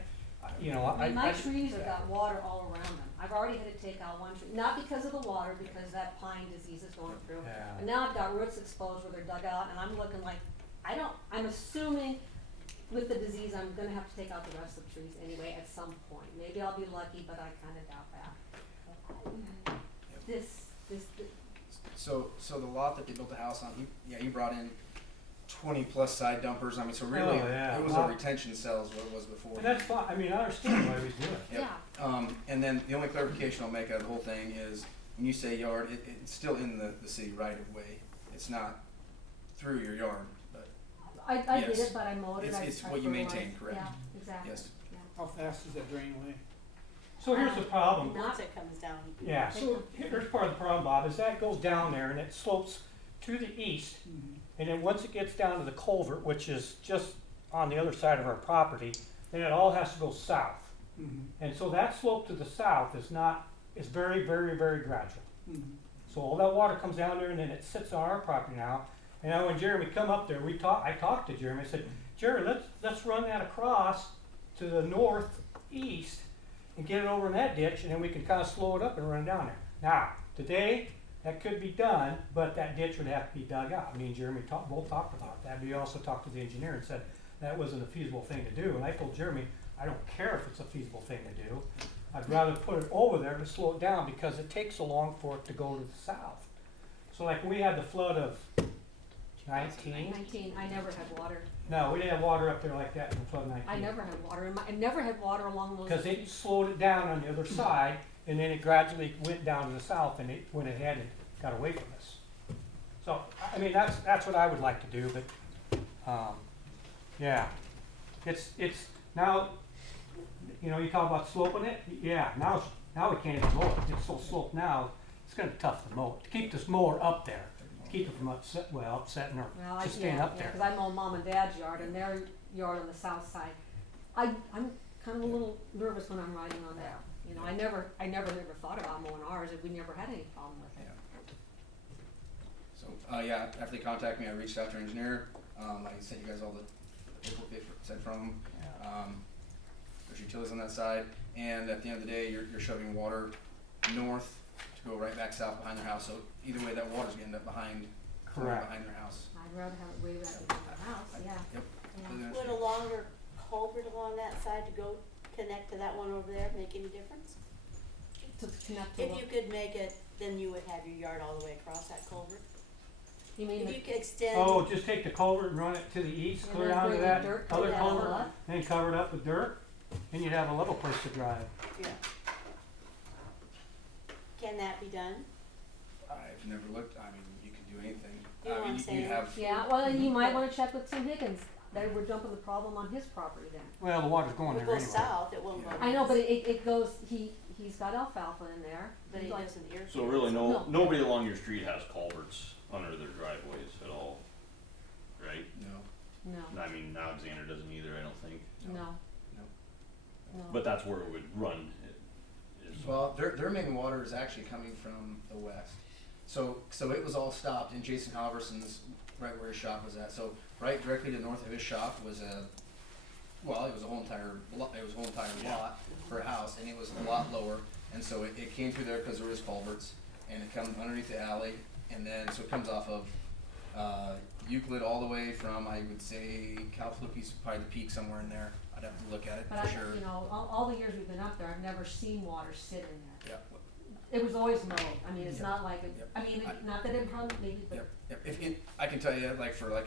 mean, my trees have got water all around them. I've already had to take out one tree, not because of the water, because that pine disease is going through. Yeah. And now I've got roots exposed where they're dug out, and I'm looking like, I'm assuming with the disease, I'm gonna have to take out the rest of the trees anyway at some point. Maybe I'll be lucky, but I kinda doubt that. So the lot that they built the house on, he brought in 20 plus side dumpers. I mean, so really, Oh, yeah. it was a retention cell is what it was before. And that's fine. I mean, I understand why he was doing it. Yep. And then the only clarification I'll make out of the whole thing is when you say yard, it's still in the city right of way. It's not through your yard, but I did Yes. it, but I mowed it. It's I what you fertilized. maintain, correct? Yeah, exactly. yes. How fast does that drain away? So here's the problem. once it comes down. Yeah, so here's part of the problem, Bob, is that goes down there and it slopes to the east. And then once it gets down to the culvert, which is just on the other side of our property, then it all has to go south. And so that slope to the south is very, very, very gradual. So all that water comes down there and then it sits on our property now. And now when Jeremy come up there, I talked to Jeremy, I said, Jerry, let's run that across to the northeast and get it over in that ditch, and then we can kind of slow it up and run it down there. Now, today, that could be done, but that ditch would have to be dug out. Me and Jeremy both talked about that. We also talked to the engineer and said that wasn't a feasible thing to do. And I told Jeremy, I don't care if it's a feasible thing to do. I'd rather put it over there to slow it down because it takes so long for it to go to the south. So like we had the flood of 19. I never had water. No, we didn't have water up there like that in the flood of 19. I never had water. I never had water along those. Because it slowed it down on the other side, and then it gradually went down to the south, and it went ahead and got away from us. So, I mean, that's what I would like to do, but, yeah. It's now, you know, you talk about sloping it, yeah, now we can't even mow it. It's so sloped now, it's gonna be tough to mow it. To keep this mower up there, to keep it from upsetting or just staying up there. Because I mow mom and dad's yard and their yard on the south side. I'm kind of a little nervous when I'm riding on that. You know, I never thought about mowing ours, and we never had any problem with it. So Yeah, after they contacted me, I reached out to our engineer, I sent you guys all the paperwork they sent from them. There's utilities on that side, and at the end of the day, you're shoving water north to go right back south behind their house, so either way, that water's gonna end up behind Correct. their house. I'd rather have it way back in the house, yeah. Yep. Yeah. Completely Would a understand. longer culvert along that side to go connect to that one over there make any difference? To connect to If what, you could make it, then you would have your yard all the way across that culvert. you mean If the, you could extend. Oh, just take the culvert and run it to the east, And clear then down to bring the that dirt other down culvert, below? and cover it up with dirt, and you'd have a little place to drive. Yeah. Can that be done? I've never looked, I mean, you can do anything. You know what I'm you saying? have, yeah, well, then you might wanna check with Tim Higgins, they were dumping the problem on his property then. Well, the water's going It there will anyway. go south, it won't go. Yeah. I know, but it goes, he's got alfalfa in there, But he it likes, doesn't irrigate. So really, No. nobody along your street has culverts under their driveways at all, right? no, no, I mean, Alexander doesn't either, I don't think, no. No. No. but that's where it would run, is, well, their main water is actually coming from the west. So it was all stopped in Jason Halverson's, right where his shop was at, so right directly to the north of his shop was it was a whole entire lot for a house, and it was a lot lower, and so it came through there because there was culverts, and it comes underneath the alley, and then, so it comes off of, Euclid all the way from, I would say, Cal Fluky's probably the peak somewhere in there, I'd have to look at it But for I, sure. you know, all the years we've been up there, I've never seen water sit in there. Yeah, It was always mowed, I mean, it's Yep. not like, Yep. I mean, not that it run, maybe, but, yep, I can tell you, like, for like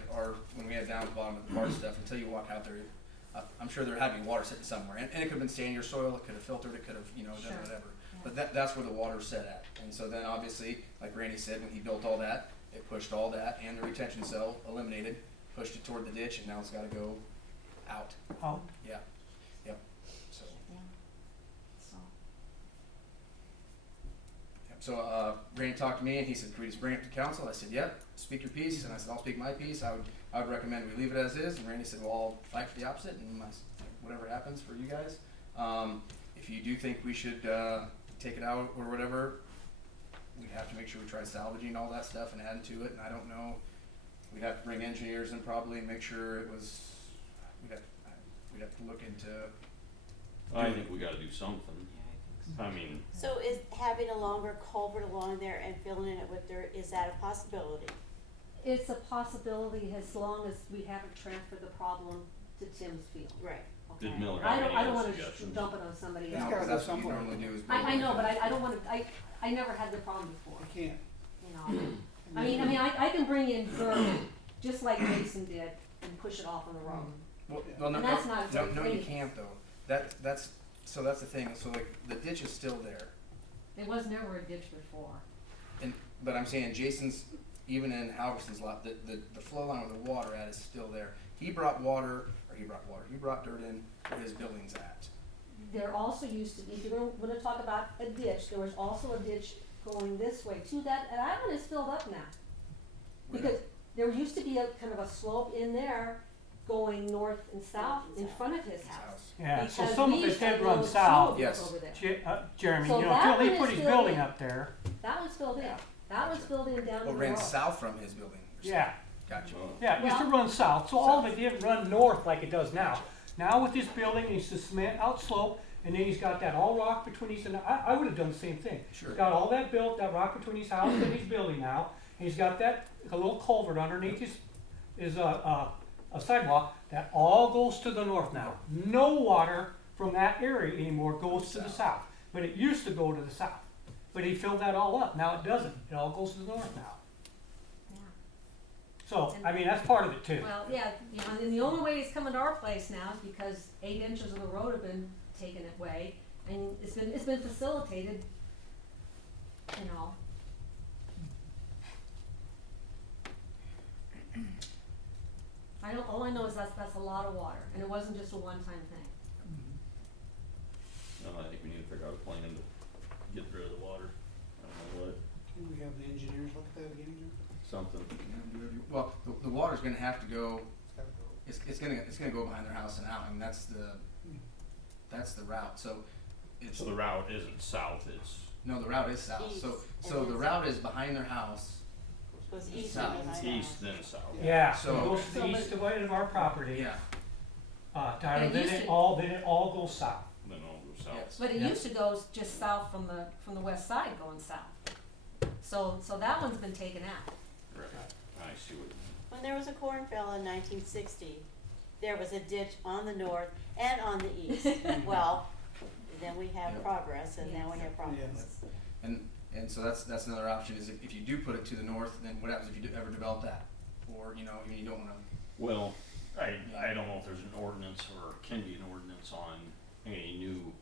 when we had down at the bottom of the bar stuff, until you walk out there, I'm sure there had to be water sitting somewhere, and it could've been staying in your soil, it could've filtered, it could've, done Sure. whatever. Yeah. But that's where the water's set at, and so then obviously, like Randy said, when he built all that, it pushed all that and the retention cell eliminated, pushed it toward the ditch, and now it's gotta go out, Oh, yeah, yep, so. yeah, so. Yep. So, Randy talked to me and he said, "Can we just bring it to council?" I said, "Yep, speak your piece," and I said, "I'll speak my piece. I would recommend we leave it as is," and Randy said, "Well, I'll fight for the opposite," and I said, whatever happens for you guys. If you do think we should, take it out or whatever, we'd have to make sure we try salvaging all that stuff and adding to it, and I don't know, we'd have to bring engineers in probably and make sure it was, we'd have to look into, I think we gotta do something, Yeah, I think so. I mean, So is having a longer culvert along there and filling it with dirt, is that a possibility? It's a possibility as long as we haven't transferred the problem to Tim's field, Right. okay? Did Miller I have don't, any I don't other wanna suggestions? dump it on somebody It's else. gotta go that's what you somewhere. normally do is. I know, but I don't wanna, I never had the problem before, I can't. you know? I mean, I can bring in dirt, just like Mason did, and push it off on the road. Well, no, And that's not a no, great no, you thing. can't though. That's the thing. So like the ditch is still there, There was never a ditch before. but I'm saying Jason's, even in Halverson's lot, the flow line where the water at is still there. He brought dirt in where his building's at. There also used to be, if you're gonna talk about a ditch, there was also a ditch going this way too, that one is filled up now. Where Because there used to be a kind of a slope in there going north and south in front of his his house. house. yeah, so Because some we of it used to did have run those south, snowmobiles Yes. over there. Jeremy, So you know, that until he one put is his filled building in. up there, That one's filled in, Yeah. that one's filled in down to Oh, the ran road. south from his building. you're saying. yeah. Gotcha. well, Yeah, it used to Well- run south, so all of it didn't run north like it does now. Now with this building, it's the cement out slope, and then he's got that all rock between his, and I would have done the same thing. Sure. He's got all that built, that rock between his house and his building now, and he's got that, a little culvert underneath his a sidewalk, that all goes to the north now. No water from that area anymore goes to the south, but it used to go to the south. But he filled that all up, now it doesn't, it all goes to the north now. Yeah. So, I mean, that's part of it too. Well, yeah, you know, and the only way he's coming to our place now is because 8 inches of the road have been taken away, and it's been facilitated, you know. All I know is that's a lot of water, and it wasn't just a one-time thing. no, I think we need to figure out a plan to get rid of the water, I don't know what, Can we have the engineers look at that again, Jim? something. Well, the water's gonna have to go. It's gotta go. It's gonna go behind their house and out, and that's the route. So it's So the route isn't south, it's, no, the route is south. East So and the then route is behind their house, Goes east South. and behind. East then south. Yeah, So- it goes to the So, east of our property, Yeah, Tyler, It then used it to- all goes south. Then all goes south. yes. But it Yeah. used to go just south from the west side going south. So that one's been taken out. Right, I see what, When there was a cornfield in 1960, there was a ditch on the north and on the east. Well, then we have Yep. progress, and now we have progress. And so that's another option, is if you do put it to the north, then what happens if you ever develop that? Or, you know, you don't wanna, well, I don't know if there's an ordinance or can be an ordinance on any new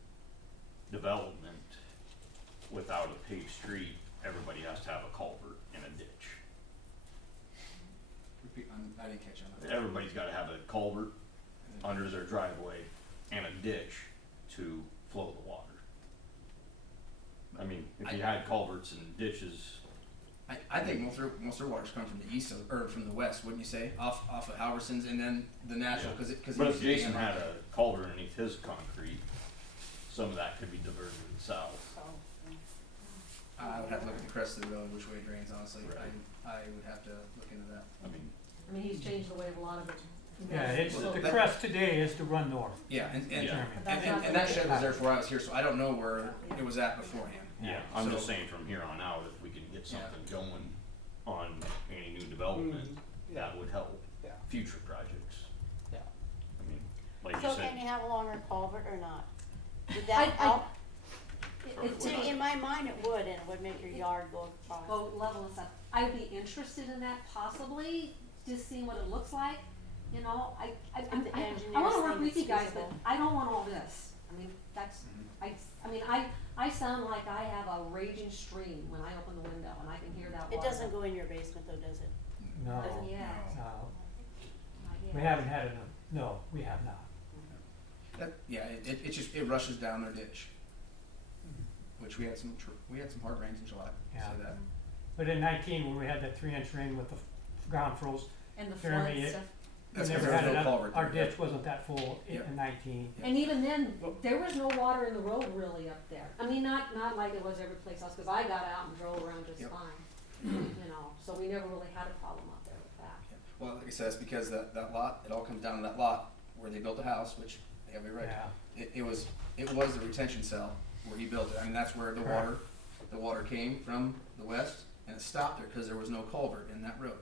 development without a paved street, everybody has to have a culvert and a ditch. I didn't catch on that. Everybody's gotta have a culvert under their driveway and a ditch to flow the water. I mean, if you had culverts and ditches, I think most of their waters come from the east, or from the west, wouldn't you say? Off of Howerson's and then the natural, cause it. but if Jason had a culvert underneath his concrete, some of that could be diverted south. I would have to look at the crest of the road, which way it drains, honestly. Right. I would have to look into that. I mean, He's changed the way of a lot of it. Yeah, it's, Well, the that- crest today is to run north. Yeah, and, Yeah. and that shed was there before I was here, so I don't know where it was at beforehand. yeah, I'm just So- saying from here on out, if we can get Yeah. something going on any new development, that would help Yeah. future projects. Yeah. I mean, like you So said. can you have a longer culvert or not? Would I- that help? It To me, in my mind, it would, and it would make your yard go across. go level and stuff. I'd be interested in that possibly, just seeing what it looks like, you know, I the wanna engineers work think with it's you guys, but feasible. I don't want all this. I mean, that's, I sound like I have a raging stream when I open the window and I can hear that It water. doesn't go in your basement though, does it? No, Doesn't yet. no, Not we yet. haven't had enough, no, we have not. It just, it rushes down their ditch. Which we had some hard rains in July, Yeah. so that. But in 19, when we had that 3-inch rain with the ground froze, And the Jeremy, flood it- stuff. we That's 'cause never there was had no enough, culvert our there. ditch wasn't that full in Yep. 19. And even then, there was no water in the road really up there. I mean, not like it was every place else, cause I got out and drove around just Yep. fine. You know, so we never really had a problem up there with that. Well, like I said, it's because that lot, it all comes down to that lot where they built the house, which they have every right. Yeah, It was the retention cell where he built it. I mean, that's where the water came from the west, and it stopped there because there was no culvert in that road.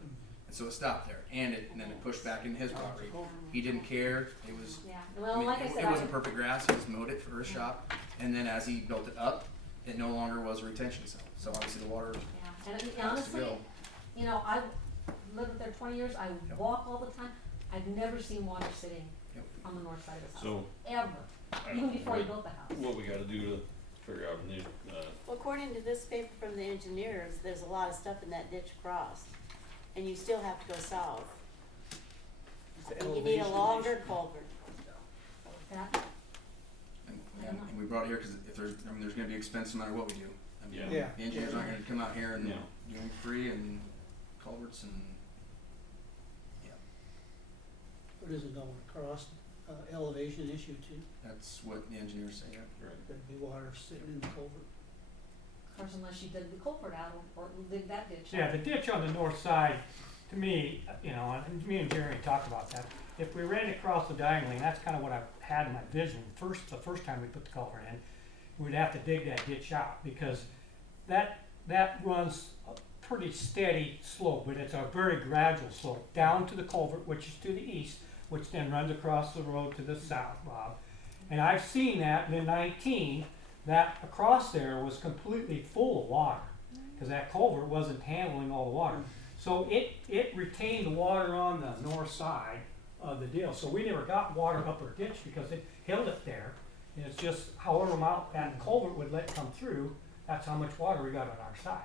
And so it stopped there, and then it pushed back into his property. He didn't care, it was, Yeah, I well, mean, like I said, it wasn't perfect grass, he just mowed it for his shop. And then as he built it up, it no longer was a retention cell. So obviously the water yeah, and has to honestly, go. you know, I've lived there 20 years, I walk all the time, I've never seen water sitting Yep. on the north side of his house, So, ever, I even don't know before he built the house. what we gotta do to figure out a new, Well, according to this paper from the engineers, there's a lot of stuff in that ditch across, and you still have to go south. It's the And you need a elevation longer issue. culvert. That, And we brought it here because if there's gonna be expense no matter what we do. I mean, Yeah. Yeah. The engineers aren't gonna come out here and No. do them free and culverts and, What is it going across, elevation issue too? that's what the engineers say, yeah. right, There'd be water sitting in the culvert. of course, unless you dig the culvert out or dig that ditch out. yeah, the ditch on the north side, to me, you know, and me and Jeremy talked about that. If we ran across the diagonally, and that's kind of what I had in my vision, the first time we put the culvert in, we'd have to dig that ditch out, because that runs a pretty steady slope, but it's a very gradual slope, down to the culvert, which is to the east, which then runs across the road to the south, Bob. And I've seen that, and in 19, that across there was completely full of water, because that culvert wasn't handling all the water. So it retained the water on the north side of the deal, so we never got water up our ditch because it held it there. And it's just however amount that culvert would let come through, that's how much water we got on our side.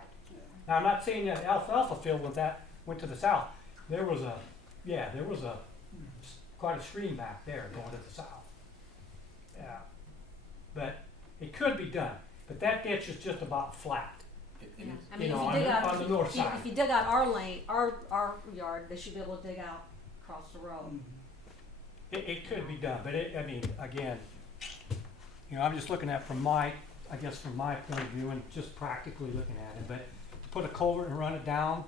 Now, I'm not saying that alfalfa field when that went to the south, there was quite a stream back there going to the south. Yeah, but it could be done, but that ditch is just about flat. Yeah, It- I you mean, know, if you dig on out, the if north you, side. if you dig out our lane, our yard, they should be able to dig out across the road. It could be done, but I mean, again, you know, I'm just looking at from my point of view and just practically looking at it, but to put a culvert and run it down,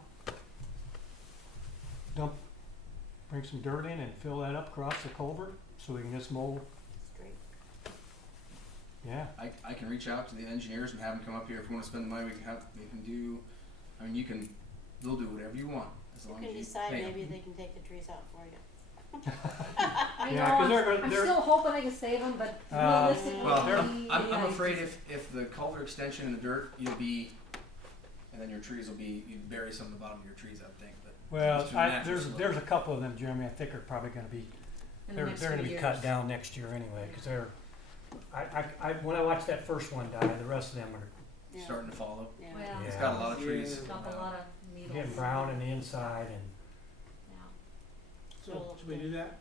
bring some dirt in and fill that up across the culvert, so we can just mow, Straight. yeah. I can reach out to the engineers and have them come up here. If you wanna spend the money, they can do, I mean, they'll do whatever you want, as You long can as you decide, pay 'em. maybe they can take the trees out for you. I know, Yeah, 'cause I'm they're- still hoping I can save them, but Uh, realistically, Well, I'm I afraid just- if the culvert extension in the dirt, and then your trees will be, you'd bury some of the bottom of your trees, I would think, but. Well, it's too natural there's slope. a couple of them, Jeremy, I think are probably gonna be, in the they're next gonna few be years. cut down next year anyway, cause when I watched that first one die, the rest of them are Yeah. Starting to follow. Yeah. Well, It's got a lot of trees. Yeah. dump a lot of needles. getting brown on the inside and, Yeah. So, should we do that?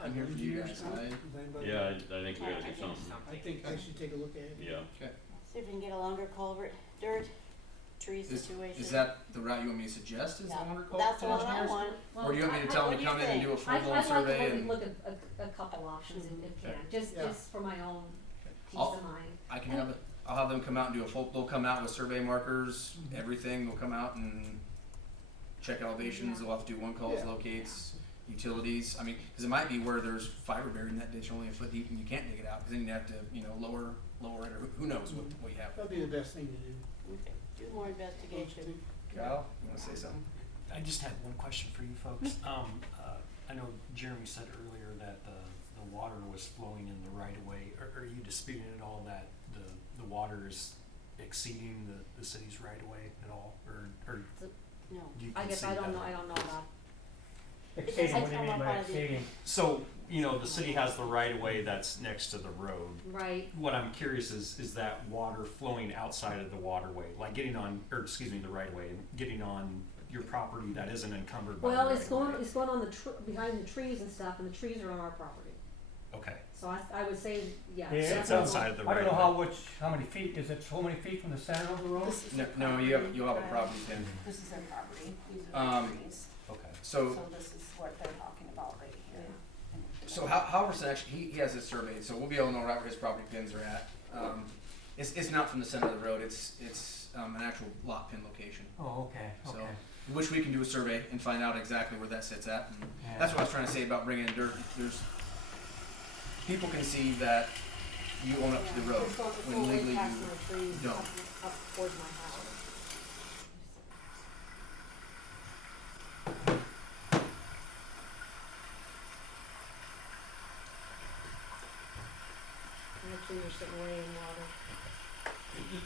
I'm here for you guys. Does anybody- Yeah, I think we gotta do something. I think I should take a look at it. Yeah. Okay. See if we can get a longer culvert, dirt, trees situation. Is that the route you want me to suggest? Is the Yeah. longer culvert? That's to the one I engineers? want. Or do you want me to tell them to come in and do a full I'd blown like to survey maybe and look at a couple options if can, just Yeah. for my own peace I'll- of mind. I can have it. I'll have them come out and do a full. They'll come out with survey markers, Mhm. everything. They'll come out and check elevations. Yeah. They'll have to do one calls, Yeah. locates, utilities. I mean, because it might be where there's fiber buried in that ditch only a foot deep, and you can't dig it out because then you have to, lower it, or who knows what you have. That'd be the best thing to do. Okay, do more investigation. Kyle, you want to say something? I just had one question for you folks. I know Jeremy said earlier that the water was flowing in the right of way. Are you disputing at all that the water is exceeding the city's right of way at all, or No. do you I guess concede I don't that? know, I don't know about. exceeding, what do you come mean up by out of the- exceeding? So, the city has the right of way that's next to the road. Right, What I'm curious is that water flowing outside of the waterway, like the right of way, getting on your property that isn't encumbered by the well, right it's of way? going on behind the trees and stuff, and the trees are on our property, Okay, so I would say, yeah. Yeah, so it's it's outside of the I right don't of know way. how many feet, is it so many feet from the center of the road? No, you'll have a property pin. This is their property, these are the trees, Okay. So this is what they're talking about right here. So Halverson actually, he has it surveyed, so we'll be able to know right where his property pins are at. It's not from the center of the road, it's an actual lot pin location. Oh, okay, So, okay. wish we can do a survey and find out exactly where that sits at. And Yeah. that's what I was trying to say about bringing in dirt. People can see that you own up to the road when legally you don't. Up towards my house. Actually, you're sitting way in water.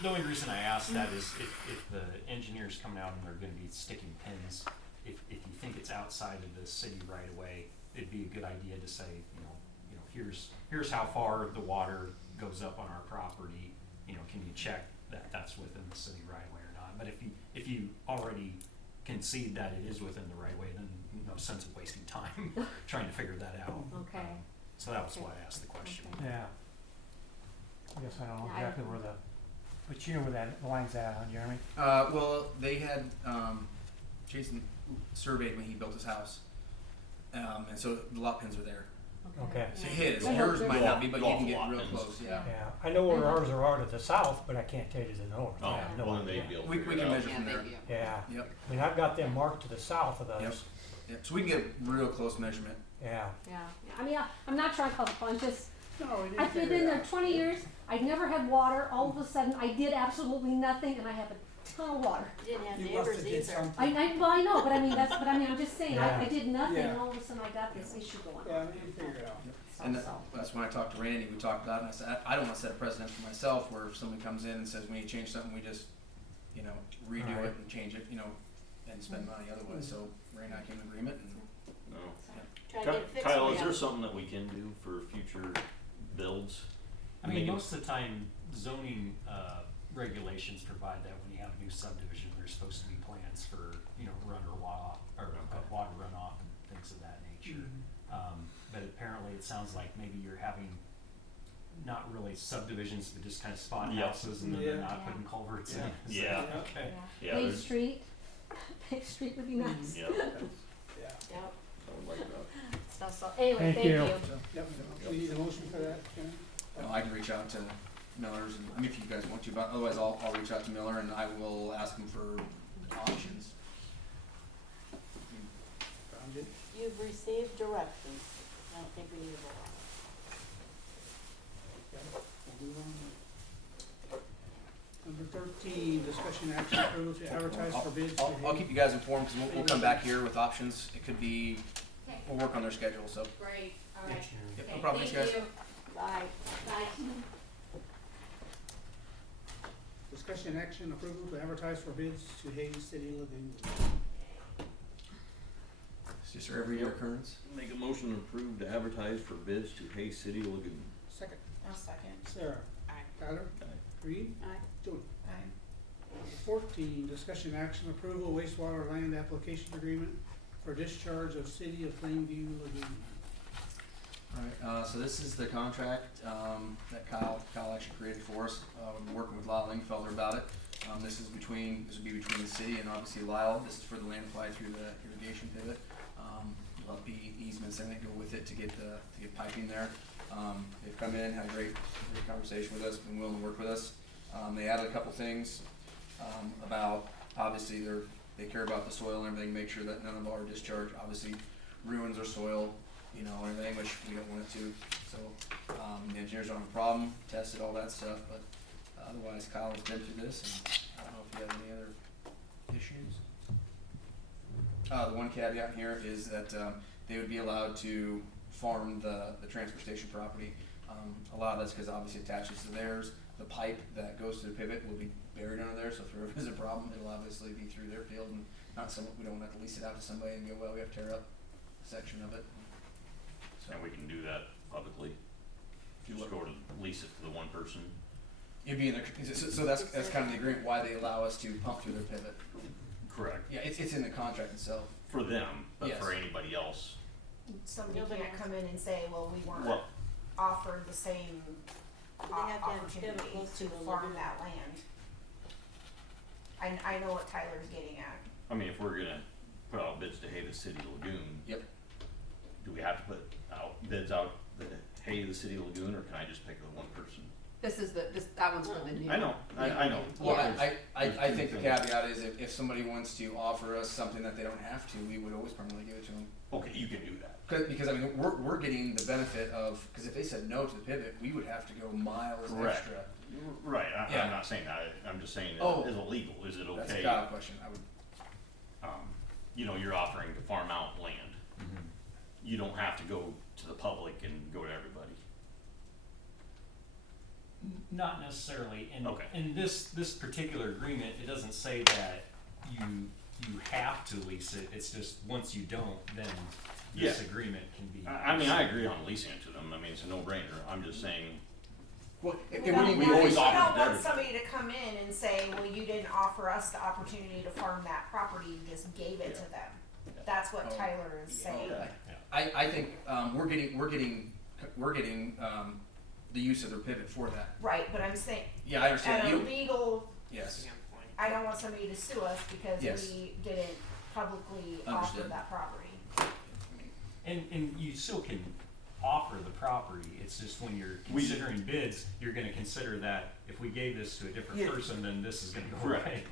The only reason I ask that is if the engineer's coming out and they're gonna be sticking pins, if you think it's outside of the city right away, it'd be a good idea to say, here's how far the water goes up on our property, can you check that that's within the city right away or not? But if you already concede that it is within the right way, then no sense of wasting time trying to figure that out. Okay. So that was Okay. why I asked the question. Okay. Yeah. I guess I don't know Yeah, I exactly don't- where but you know where that line's at, huh, Jeremy? Well, they had Jason surveyed when he built his house, and so the lot pins are there. Okay. So his, Yeah. yours might not be, Go but off you can the get lot real pins. close. Yeah. Yeah, I know where ours are to the south, but I can't tell you to the north. Oh, I have no well, then idea. they'd be able to We figure can it out. measure Yeah, from they there. do. Yeah, Yep. I mean, I've got them marked to the south of those. Yep. So we can get a real close measurement. Yeah. Yeah, I mean, I'm not trying to cause a fun, just, No, we didn't I've figure been it there out. 20 years, I'd never had water, all of a sudden, I did absolutely nothing, and I have a ton of water. You didn't have You must neighbors have did either. something. Well, I know, but I mean, I'm just saying, Yeah. I did nothing, Yeah. and all of a sudden I got this issue going on. Yeah, we didn't figure it out. And So, that's when I talked to Randy, we talked about it, and I said, I don't wanna set a precedent for myself where if somebody comes in and says, we need to change something, we just, redo Right. it and change it, and spend money otherwise. So Randy and I came to agreement and, No. Try to get it fixed Kyle, for is you. there something that we can do for future builds? I mean, Make it- most of the time zoning, regulations provide that when you have a new subdivision, there's supposed to be plans for, run or water, water runoff and things of that nature. But apparently it sounds like maybe you're having not really subdivisions, but just kind of spot Yep. houses and then they're Yeah. not putting culverts in. Yeah. So, okay. Yeah, Page there's- Street, Page Street would be nice. Yeah, Yeah. Yep. something like that. So, anyway, Thank thank you. you. Yep, we need a motion for that, Ken? I can reach out to Miller's, and, if you guys want to, but otherwise I'll reach out to Miller and I will ask him for options. you've received directions. I don't think we need a vote on it. Okay, we'll move on. Number 13, discussion action approved to advertise for bids. to I'll keep you guys informed, because we'll come back here with options. It could be, we'll work on their schedule, so. Great, alright. Yep, no problem, thanks guys. Thank you. Bye. Bye. Discussion action approval to advertise for bids to Hays City Lagoon. It's just our every year occurrence. Make a motion to approve to advertise for bids to Hay City Lagoon. Second, I'll second. Sarah. Aye. Tyler. Aye. Reed. Aye. Jody. Aye. Number 14, discussion action approval wastewater land application agreement for discharge of City of Plainview Lagoon. Alright, so this is the contract, that Kyle actually created for us. We've been working with Lyle Lingfelder about it. This would be between the city and obviously Lyle. This is for the land applied through the irrigation pivot. There'll be easements and they go with it to get piping there. They've come in, had a great conversation with us, been willing to work with us. They added a couple things, about, obviously they care about the soil and everything, make sure that none of our discharge obviously ruins our soil, you know, or anything, which we don't want it to. So, the engineers don't have a problem, tested all that stuff, but otherwise Kyle has been through this, and I don't know if you have any other issues. The one caveat here is that, they would be allowed to farm the transfer station property. A lot of that's because obviously attaches to theirs. The pipe that goes to the pivot will be buried under there, so if there ever is a problem, it'll obviously be through their field and not we don't have to lease it out to somebody and go, well, we have to tear up a section of it. So And we can do that publicly. Do Just what? go to lease it to the one person. It'd be in the, so that's kind of the agreement, why they allow us to pump through their pivot. Correct. Yeah, it's in the contract itself. For them, but Yes. for anybody else. Somebody Nobody can't else. come in and say, well, we weren't Well, offered the same They have to have pivot opportunity close to to the farm lagoon. that land. I know what Tyler's getting at. I mean, if we're gonna put out bids to Hay the City Lagoon. Yep. Do we have to put out bids out the Hay the City Lagoon, or can I just pick the one person? That one's for the new. I know, I know. Well, There's- I there's think the two caveat is if somebody wants to offer us something that they don't have to, we would always permanently give it to them. Okay, you can do that. Because I mean, we're getting the benefit of, because if they said no to the pivot, we would have to go miles Correct. extra. Right, Yeah. I'm not saying that, I'm just saying, Oh. is it legal, is it That's a okay? Kyle question. I would, You know, you're offering to farm out land. Mhm. You don't have to go to the public and go to everybody. Not necessarily, and Okay. in this particular agreement, it doesn't say that you have to lease it, it's just, once you don't, then this Yeah. agreement can be. I mean, I agree on leasing it to them, I mean, it's a no-brainer, I'm just saying, well, We we don't always offer want better. somebody to come in and say, well, you didn't offer us the opportunity to farm that property, you just gave it to them. That's what Oh, Tyler is saying. okay. I think we're getting the use of their pivot for that. Right, but I'm saying, Yeah, I understand. at a You, legal, yes. Standpoint. I don't want somebody to sue us because Yes. we didn't publicly offer Understood. that property. And you still can offer the property, it's just when you're We- considering bids, you're gonna consider that if we gave this to a different Yeah. person, then this is gonna go Correct. away.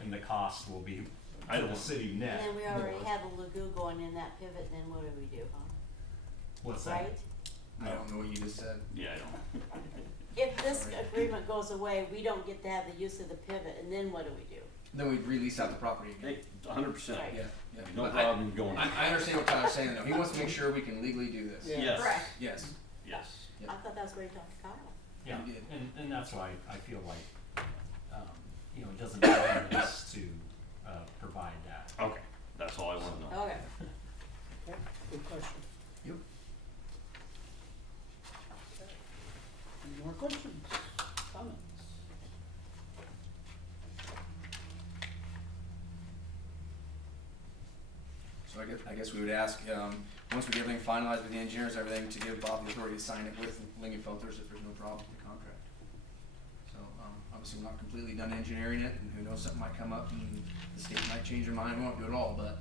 And the cost will be I to don't the want- city And net. then we already more. have a lagoon going in that pivot, then what do we do, huh? What's that? Right? I don't know what you just said. Yeah, I don't. If this agreement goes away, we don't get to have the use of the pivot, and then what do we do? Then we'd release out the property again. Hey, 100%. Right. Yeah, yeah. No But problem going. I understand what Tyler's saying though. He wants to make sure we can legally do this. Yeah. Yes. Correct. Yes. Yes. Yep. I thought that was where you talked to Kyle. Yeah, We did. and that's why I feel like, it doesn't bind us to, provide that. Okay, that's all I wanna know. Okay. Okay, good question. Yep. Okay. Any more questions, comments? So I guess we would ask, once we get everything finalized with the engineers, everything, to give Bob the authority to sign it with Lingenfelters if there's no problem with the contract. So, obviously we're not completely done engineering it, and who knows, something might come up and the state might change their mind, we won't do it all, but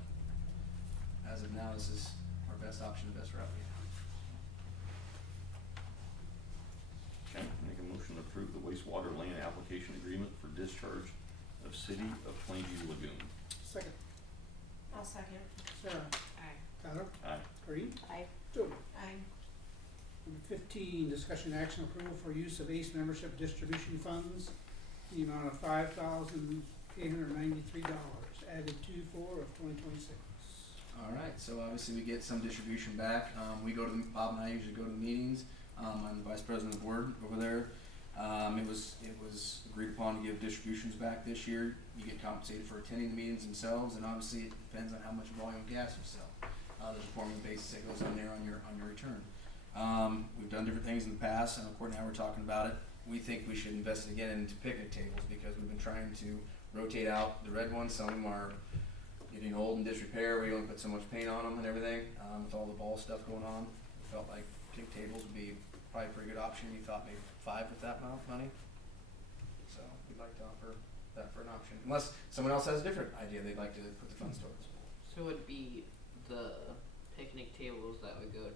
as of now, this is our best option, the best route we have. Okay, make a motion to approve the wastewater land application agreement for discharge of City of Plainview Lagoon. Second, I'll second. Sarah. Aye. Tyler? Aye. Green? Aye. Jody? Aye. Number 15, discussion action approval for use of ACE membership distribution funds, the amount of $5,893, added to 4/2026. All right, so obviously we get some distribution back. We go to Bob and I usually go to the meetings. I'm the vice president of the board over there. It was agreed upon to give distributions back this year. You get compensated for attending the meetings themselves, and obviously it depends on how much volume of gas you sell. There's a formula basis that goes on there on your return. We've done different things in the past, and Courtney and I were talking about it. We think we should invest again into picnic tables because we've been trying to rotate out the red ones. Some of them are getting old and disrepair. We only put so much paint on them and everything. With all the ball stuff going on, we felt like picnic tables would be probably a pretty good option. We thought maybe 5 with that amount of money. So we'd like to offer that for an option, unless someone else has a different idea they'd like to put the funds towards. So it would be the picnic tables that would go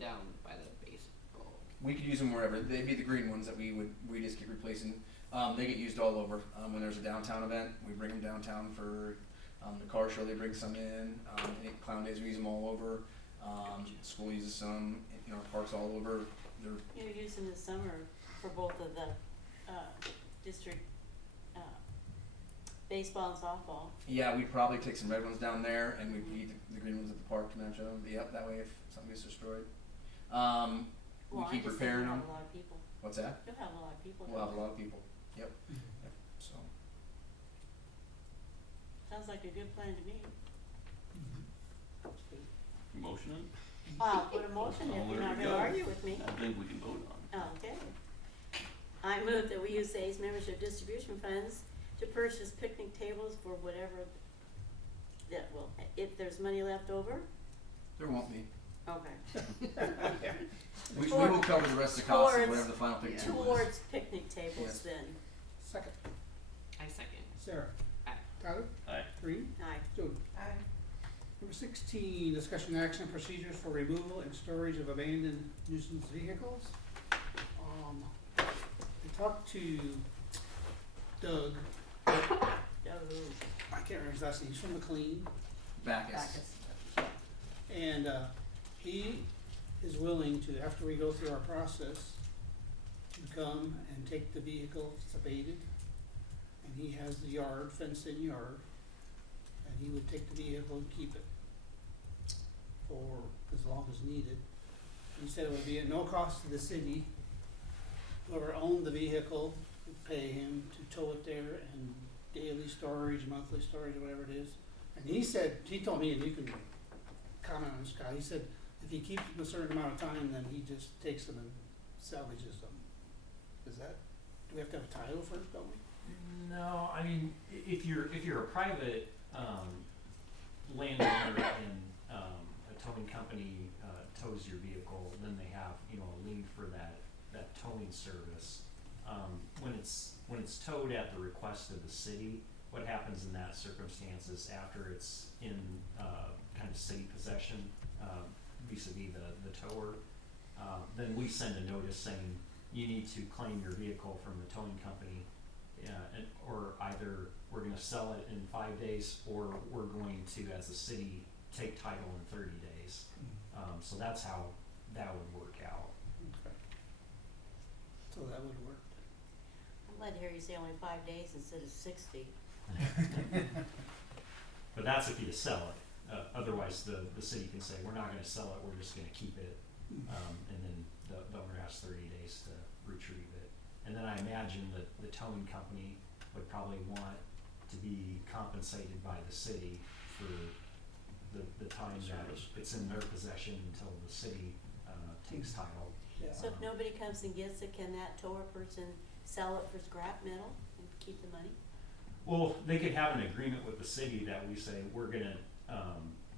down by the baseball. We could use them wherever. They'd be the green ones that we just keep replacing. They get used all over. When there's a downtown event, we bring them downtown for the car show. They bring some in. Clown days, we use them all over. School uses some. You know, parks all over. They're You use them this summer for both of the, district, baseball and softball. Yeah, we'd probably take some red ones down there, and we'd leave the green ones at the park to match them. Yep, that way if something gets destroyed. We Well, I keep just think repairing you'll them. have a lot of people. What's that? You'll have a lot of people. We'll have a lot of people. Yep. So, Sounds like a good plan to me. Motion it? I'll put a motion if you're not gonna argue with me. I think we can vote on it. Okay. I move that we use the ACE membership distribution funds to purchase picnic tables for whatever that will, if there's money left over, there won't be. okay. We will cover the rest of the cost of Towards- whatever the final picture is. Towards picnic tables Yes. then. Second. I second. Sarah? Aye. Tyler? Aye. Green? Aye. Jody? Aye. Number 16, discussion action procedures for removal and storage of abandoned nuisance vehicles. I talked to Doug, Oh, I can't remember his last name, he's from McLean, Bacchus. and he is willing to, after we go through our process, to come and take the vehicle if it's abated, and he has the yard, fenced-in yard, and he would take the vehicle and keep it for as long as needed. He said it would be at no cost to the city. Whoever owned the vehicle would pay him to tow it there and daily storage, monthly storage, or whatever it is. And he said, he told me, and you can comment on this guy, he said if he keeps them a certain amount of time, then he just takes them and salvages them. Is that, do we have to have a title first, don't we? No, I mean, if you're a private landowner and a towing company tows your vehicle, then they have, you know, a lien for that towing service. When it's towed at the request of the city, what happens in that circumstance is after it's in kind of city possession, vis-a-vis the tower, then we send a notice saying you need to claim your vehicle from the towing company, or either we're going to sell it in 5 days, or we're going to, as a city, take title in 30 days. So that's how that would work out. Okay. So that would work. I'm glad to hear you say only 5 days instead of 60. But that's if you sell it. Otherwise, the city can say, we're not going to sell it, we're just going to keep it. And then the owner has 30 days to retrieve it. And then I imagine that the towing company would probably want to be compensated by the city for the time that it's in their possession until the city takes title. Yeah. So if nobody comes and gets it, can that tower person sell it for scrap metal and keep the money? Well, they could have an agreement with the city that we say, we're gonna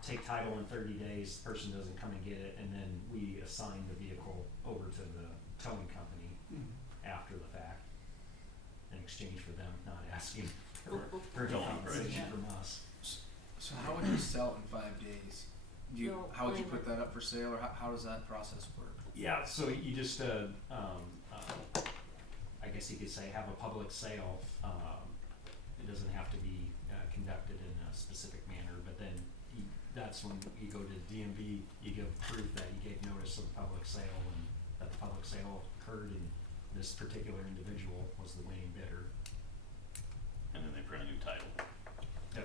take title in 30 days, the person doesn't come and get it, and then we assign the vehicle over to the towing company after the fact, in exchange for them not asking for Towing, compensation right. from us. So how would you sell it in 5 days? No, How would you claim put that up for sale, or how does that process work? Yeah, so you just, I guess you could say, have a public sale. It doesn't have to be conducted in a specific manner, but then that that's when you go to DMV, you give proof that you gave notice of the public sale and that the public sale occurred and this particular individual was the winning bidder. And then they print a new title. Yep.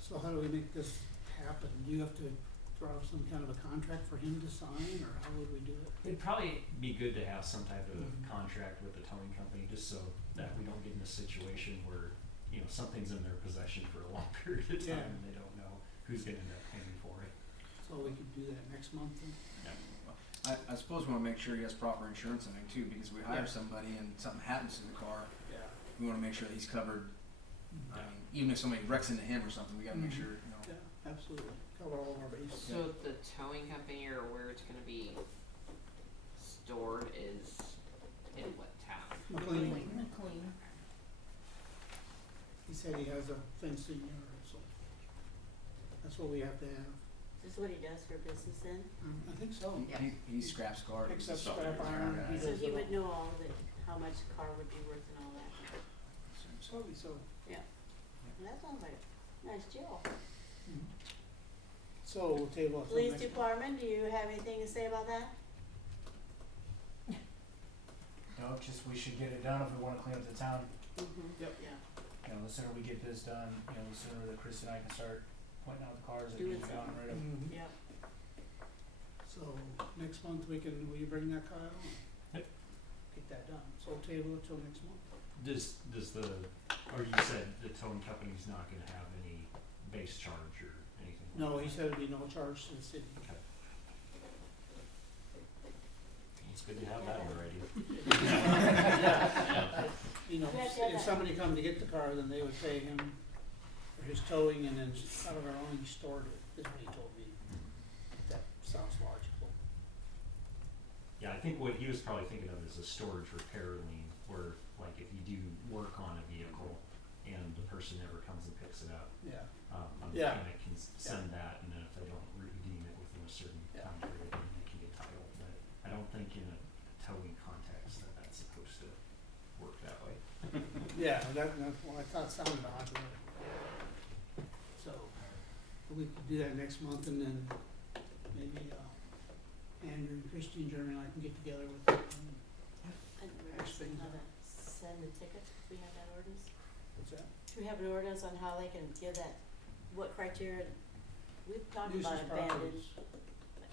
So how do we make this happen? Do you have to draw up some kind of a contract for him to sign, or how would we do it? It'd probably be good to have some type of contract with the towing company, just so that we don't get in a situation where, you know, something's in their possession for a long period of time Yeah. and they don't know who's gonna end up paying for it. So we could do that next month then? I suppose we wanna make sure he has proper insurance on it too, because we hire Yeah. somebody and something happens to the car, Yeah. we wanna make sure that he's covered. I mean, even if somebody wrecks into him or something, we gotta make Mhm. sure, you know. Yeah, absolutely. Cover all of our bases. So the towing company or where it's gonna be stored is in what town? McLean, McLean. he said he has a fencing yard, so that's what we have to have. Is this what he does for business then? I think so. Yeah. He scraps cars. Picks up So- scrap iron, he So does he it would all. know all of it, how much a car would be worth and all that. Probably so. That sounds like a nice deal. So we'll table it till Police next month. department, do you have anything to say about that? No, just we should get it done if we wanna clean up the town. Mm-hmm. Yep. Yeah. You know, the sooner we get this done, you know, the sooner that Chris and I can start pointing out the cars and Doing getting down right up. Mhm. Yep. So next month will you bring that, Kyle? Yep. Get that done. So we'll table it till next month. Does the, or you said the towing company's not gonna have any base charge or anything? like No, he that? said it'd be no charge to the city. Okay. It's good to have that already. You know, We have to have if that. somebody come to get the car, then they would pay him for his towing and then out of our own he stored it, is what he told me. That sounds logical. Yeah, I think what he was probably thinking of is a storage repair lien, where like if you do work on a vehicle and the person never comes and picks it up, Yeah. a Yeah. mechanic can send that, and then if they don't redeem it within a certain Yeah. time period, then they can get title. But I don't think in a towing context that that's supposed to work that way. Yeah, that's what I thought sounded odd, really. So, we could do that next month and then maybe, Andrew and Christie and Jeremy and I can get together with them. And we're Actually, asking how to send the ticket, do we have that ordinance? What's that? Do we have an ordinance on how they can give that, what criteria? We've talked about Nuisance abandoned. properties.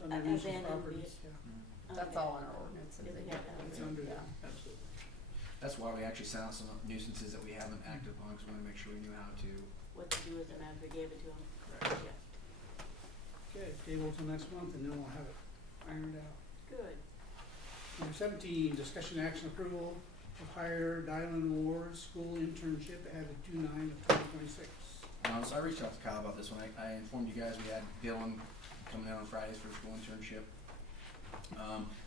Under nuisance abandoned properties, vehi- yeah. That's all in our ordinance. Yeah, we have that. It's under Yeah. that, absolutely. That's why we actually sent out some nuisances that we haven't acted upon, cause we wanna make sure we knew how to. What to do with them after we gave it to them. Correct. Yeah. Okay, table till next month and then we'll have it ironed out. Good. Number 17, discussion action approval of hire Dylan Ward school internship added 2/9/2026. So I reached out to Kyle about this one. I informed you guys we had Dylan coming in on Fridays for a school internship.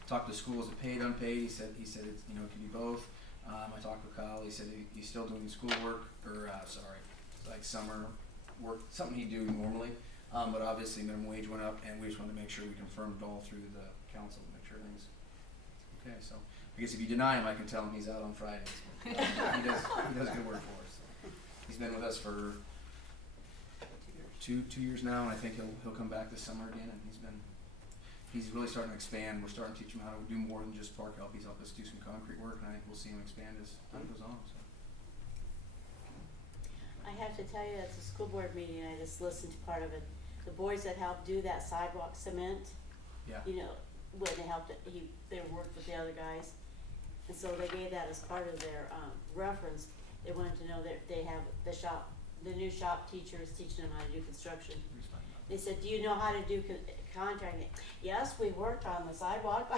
Talked to schools that paid, unpaid. He said it's, you know, it can be both. I talked with Kyle. He said he's still doing school work or like summer work, something he'd do normally. But obviously minimum wage went up, and we just wanted to make sure we confirmed it all through the council to make sure things. Okay, so I guess if you deny him, I can tell him he's out on Fridays. He does good work for us. So. He's been with us for 2 years now, and I think he'll come back this summer again. And he's really starting to expand. We're starting to teach him how to do more than just park help. He's helped us do some concrete work, and I think we'll see him expand as time goes on. So. I have to tell you, at the school board meeting, I just listened to part of it. The boys that helped do that sidewalk cement, Yeah. you know, when they helped, they worked with the other guys. And so they gave that as part of their, reference. They wanted to know that they have the new shop teachers teaching them how to do construction. They said, do you know how to do contracting? Yes, we worked on the sidewalk.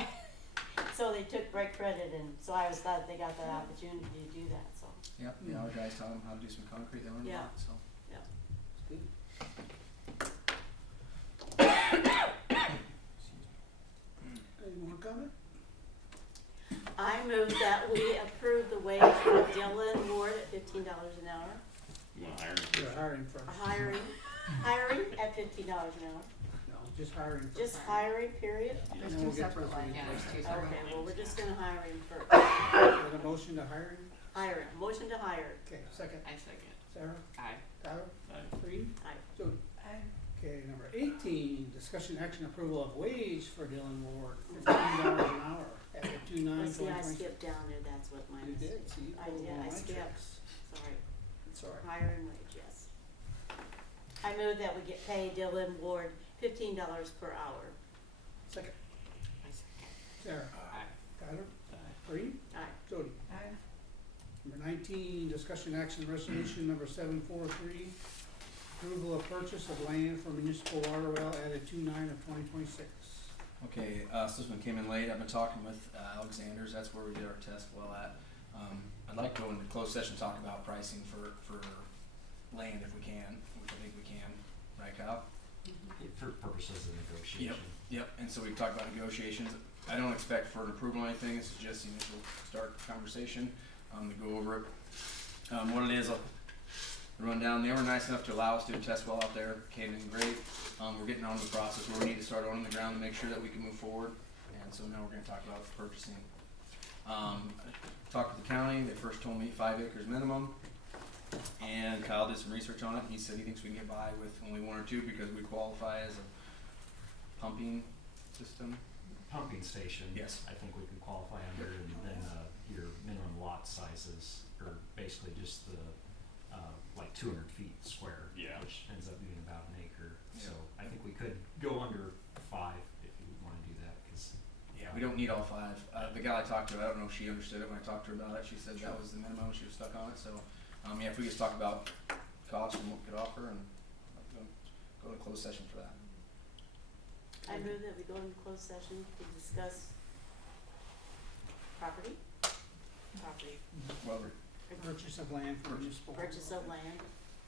So they took great credit, and so I was glad they got that opportunity to do that, so. Yeah. The other guys taught him how to do some concrete. They learned a Yeah. lot. So. Any more comment? I move that we approve the wage for Dylan Ward at $15 an hour. You wanna hire him? You're hiring first. Hiring at $15 an hour. No, just hiring first. Just hiring, period? There's And we'll two get separate those lines. Yeah, reasons. there's two separate Okay, well, we're just gonna hire him first. Is there a motion to hire him? Hire him. motion to hire. Okay, second, I second. Sarah, Aye. Tyler, Aye. Reed, Aye. Jody. Okay, number 18, discussion action approval of wage for Dylan Ward, $15 an hour, at 2/9/2026. Let's see, I skipped down there, that's what mine You is. did, see, you I pulled did, one of I my skipped. checks. Sorry. It's all right. Hire and wage, yes. I move that we get paid Dylan Ward $15 per hour. Second, I second. Sarah, Aye. Tyler, Aye. Reed, Aye. Jody. Aye. Number 19, discussion action resolution number 743, approval of purchase of land for municipal water well added 2/9/2026. Okay, so this one came in late. I've been talking with Alexander's. That's where we did our test well at. I'd like to go into closed session, talk about pricing for land if we can, which I think we can, right, Kyle? For purposes of negotiation. Yep, and so we talked about negotiations. I don't expect for an approval or anything. This is just the initial start conversation, to go over it. What it is, I'll run down. They were nice enough to allow us to do a test well out there. Came in great. We're getting on to the process where we need to start owning the ground to make sure that we can move forward. And so now we're gonna talk about purchasing. Talked with the county. They first told me 5 acres minimum. And Kyle did some research on it. He said he thinks we can get by with only 1 or 2 because we qualify as a pumping system. Pumping station. Yes. I think we could qualify under, and then, your minimum lot sizes are basically just the, like 200 feet square. Yeah. Which ends up being about an acre. Yeah. So I think we could go under 5 if you wanna do that, cause. Yeah, we don't need all 5. The gal I talked to, I don't know if she understood it when I talked to her about it. She said that was the minimum. She was stuck on it. So, yeah, if we just talk about cost and what we could offer, and go to closed session for that. I move that we go into closed session to discuss property. Well, Purchase of land for municipal. Purchase of land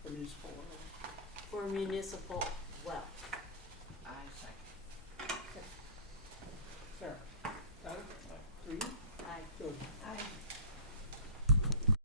For municipal water. for municipal well.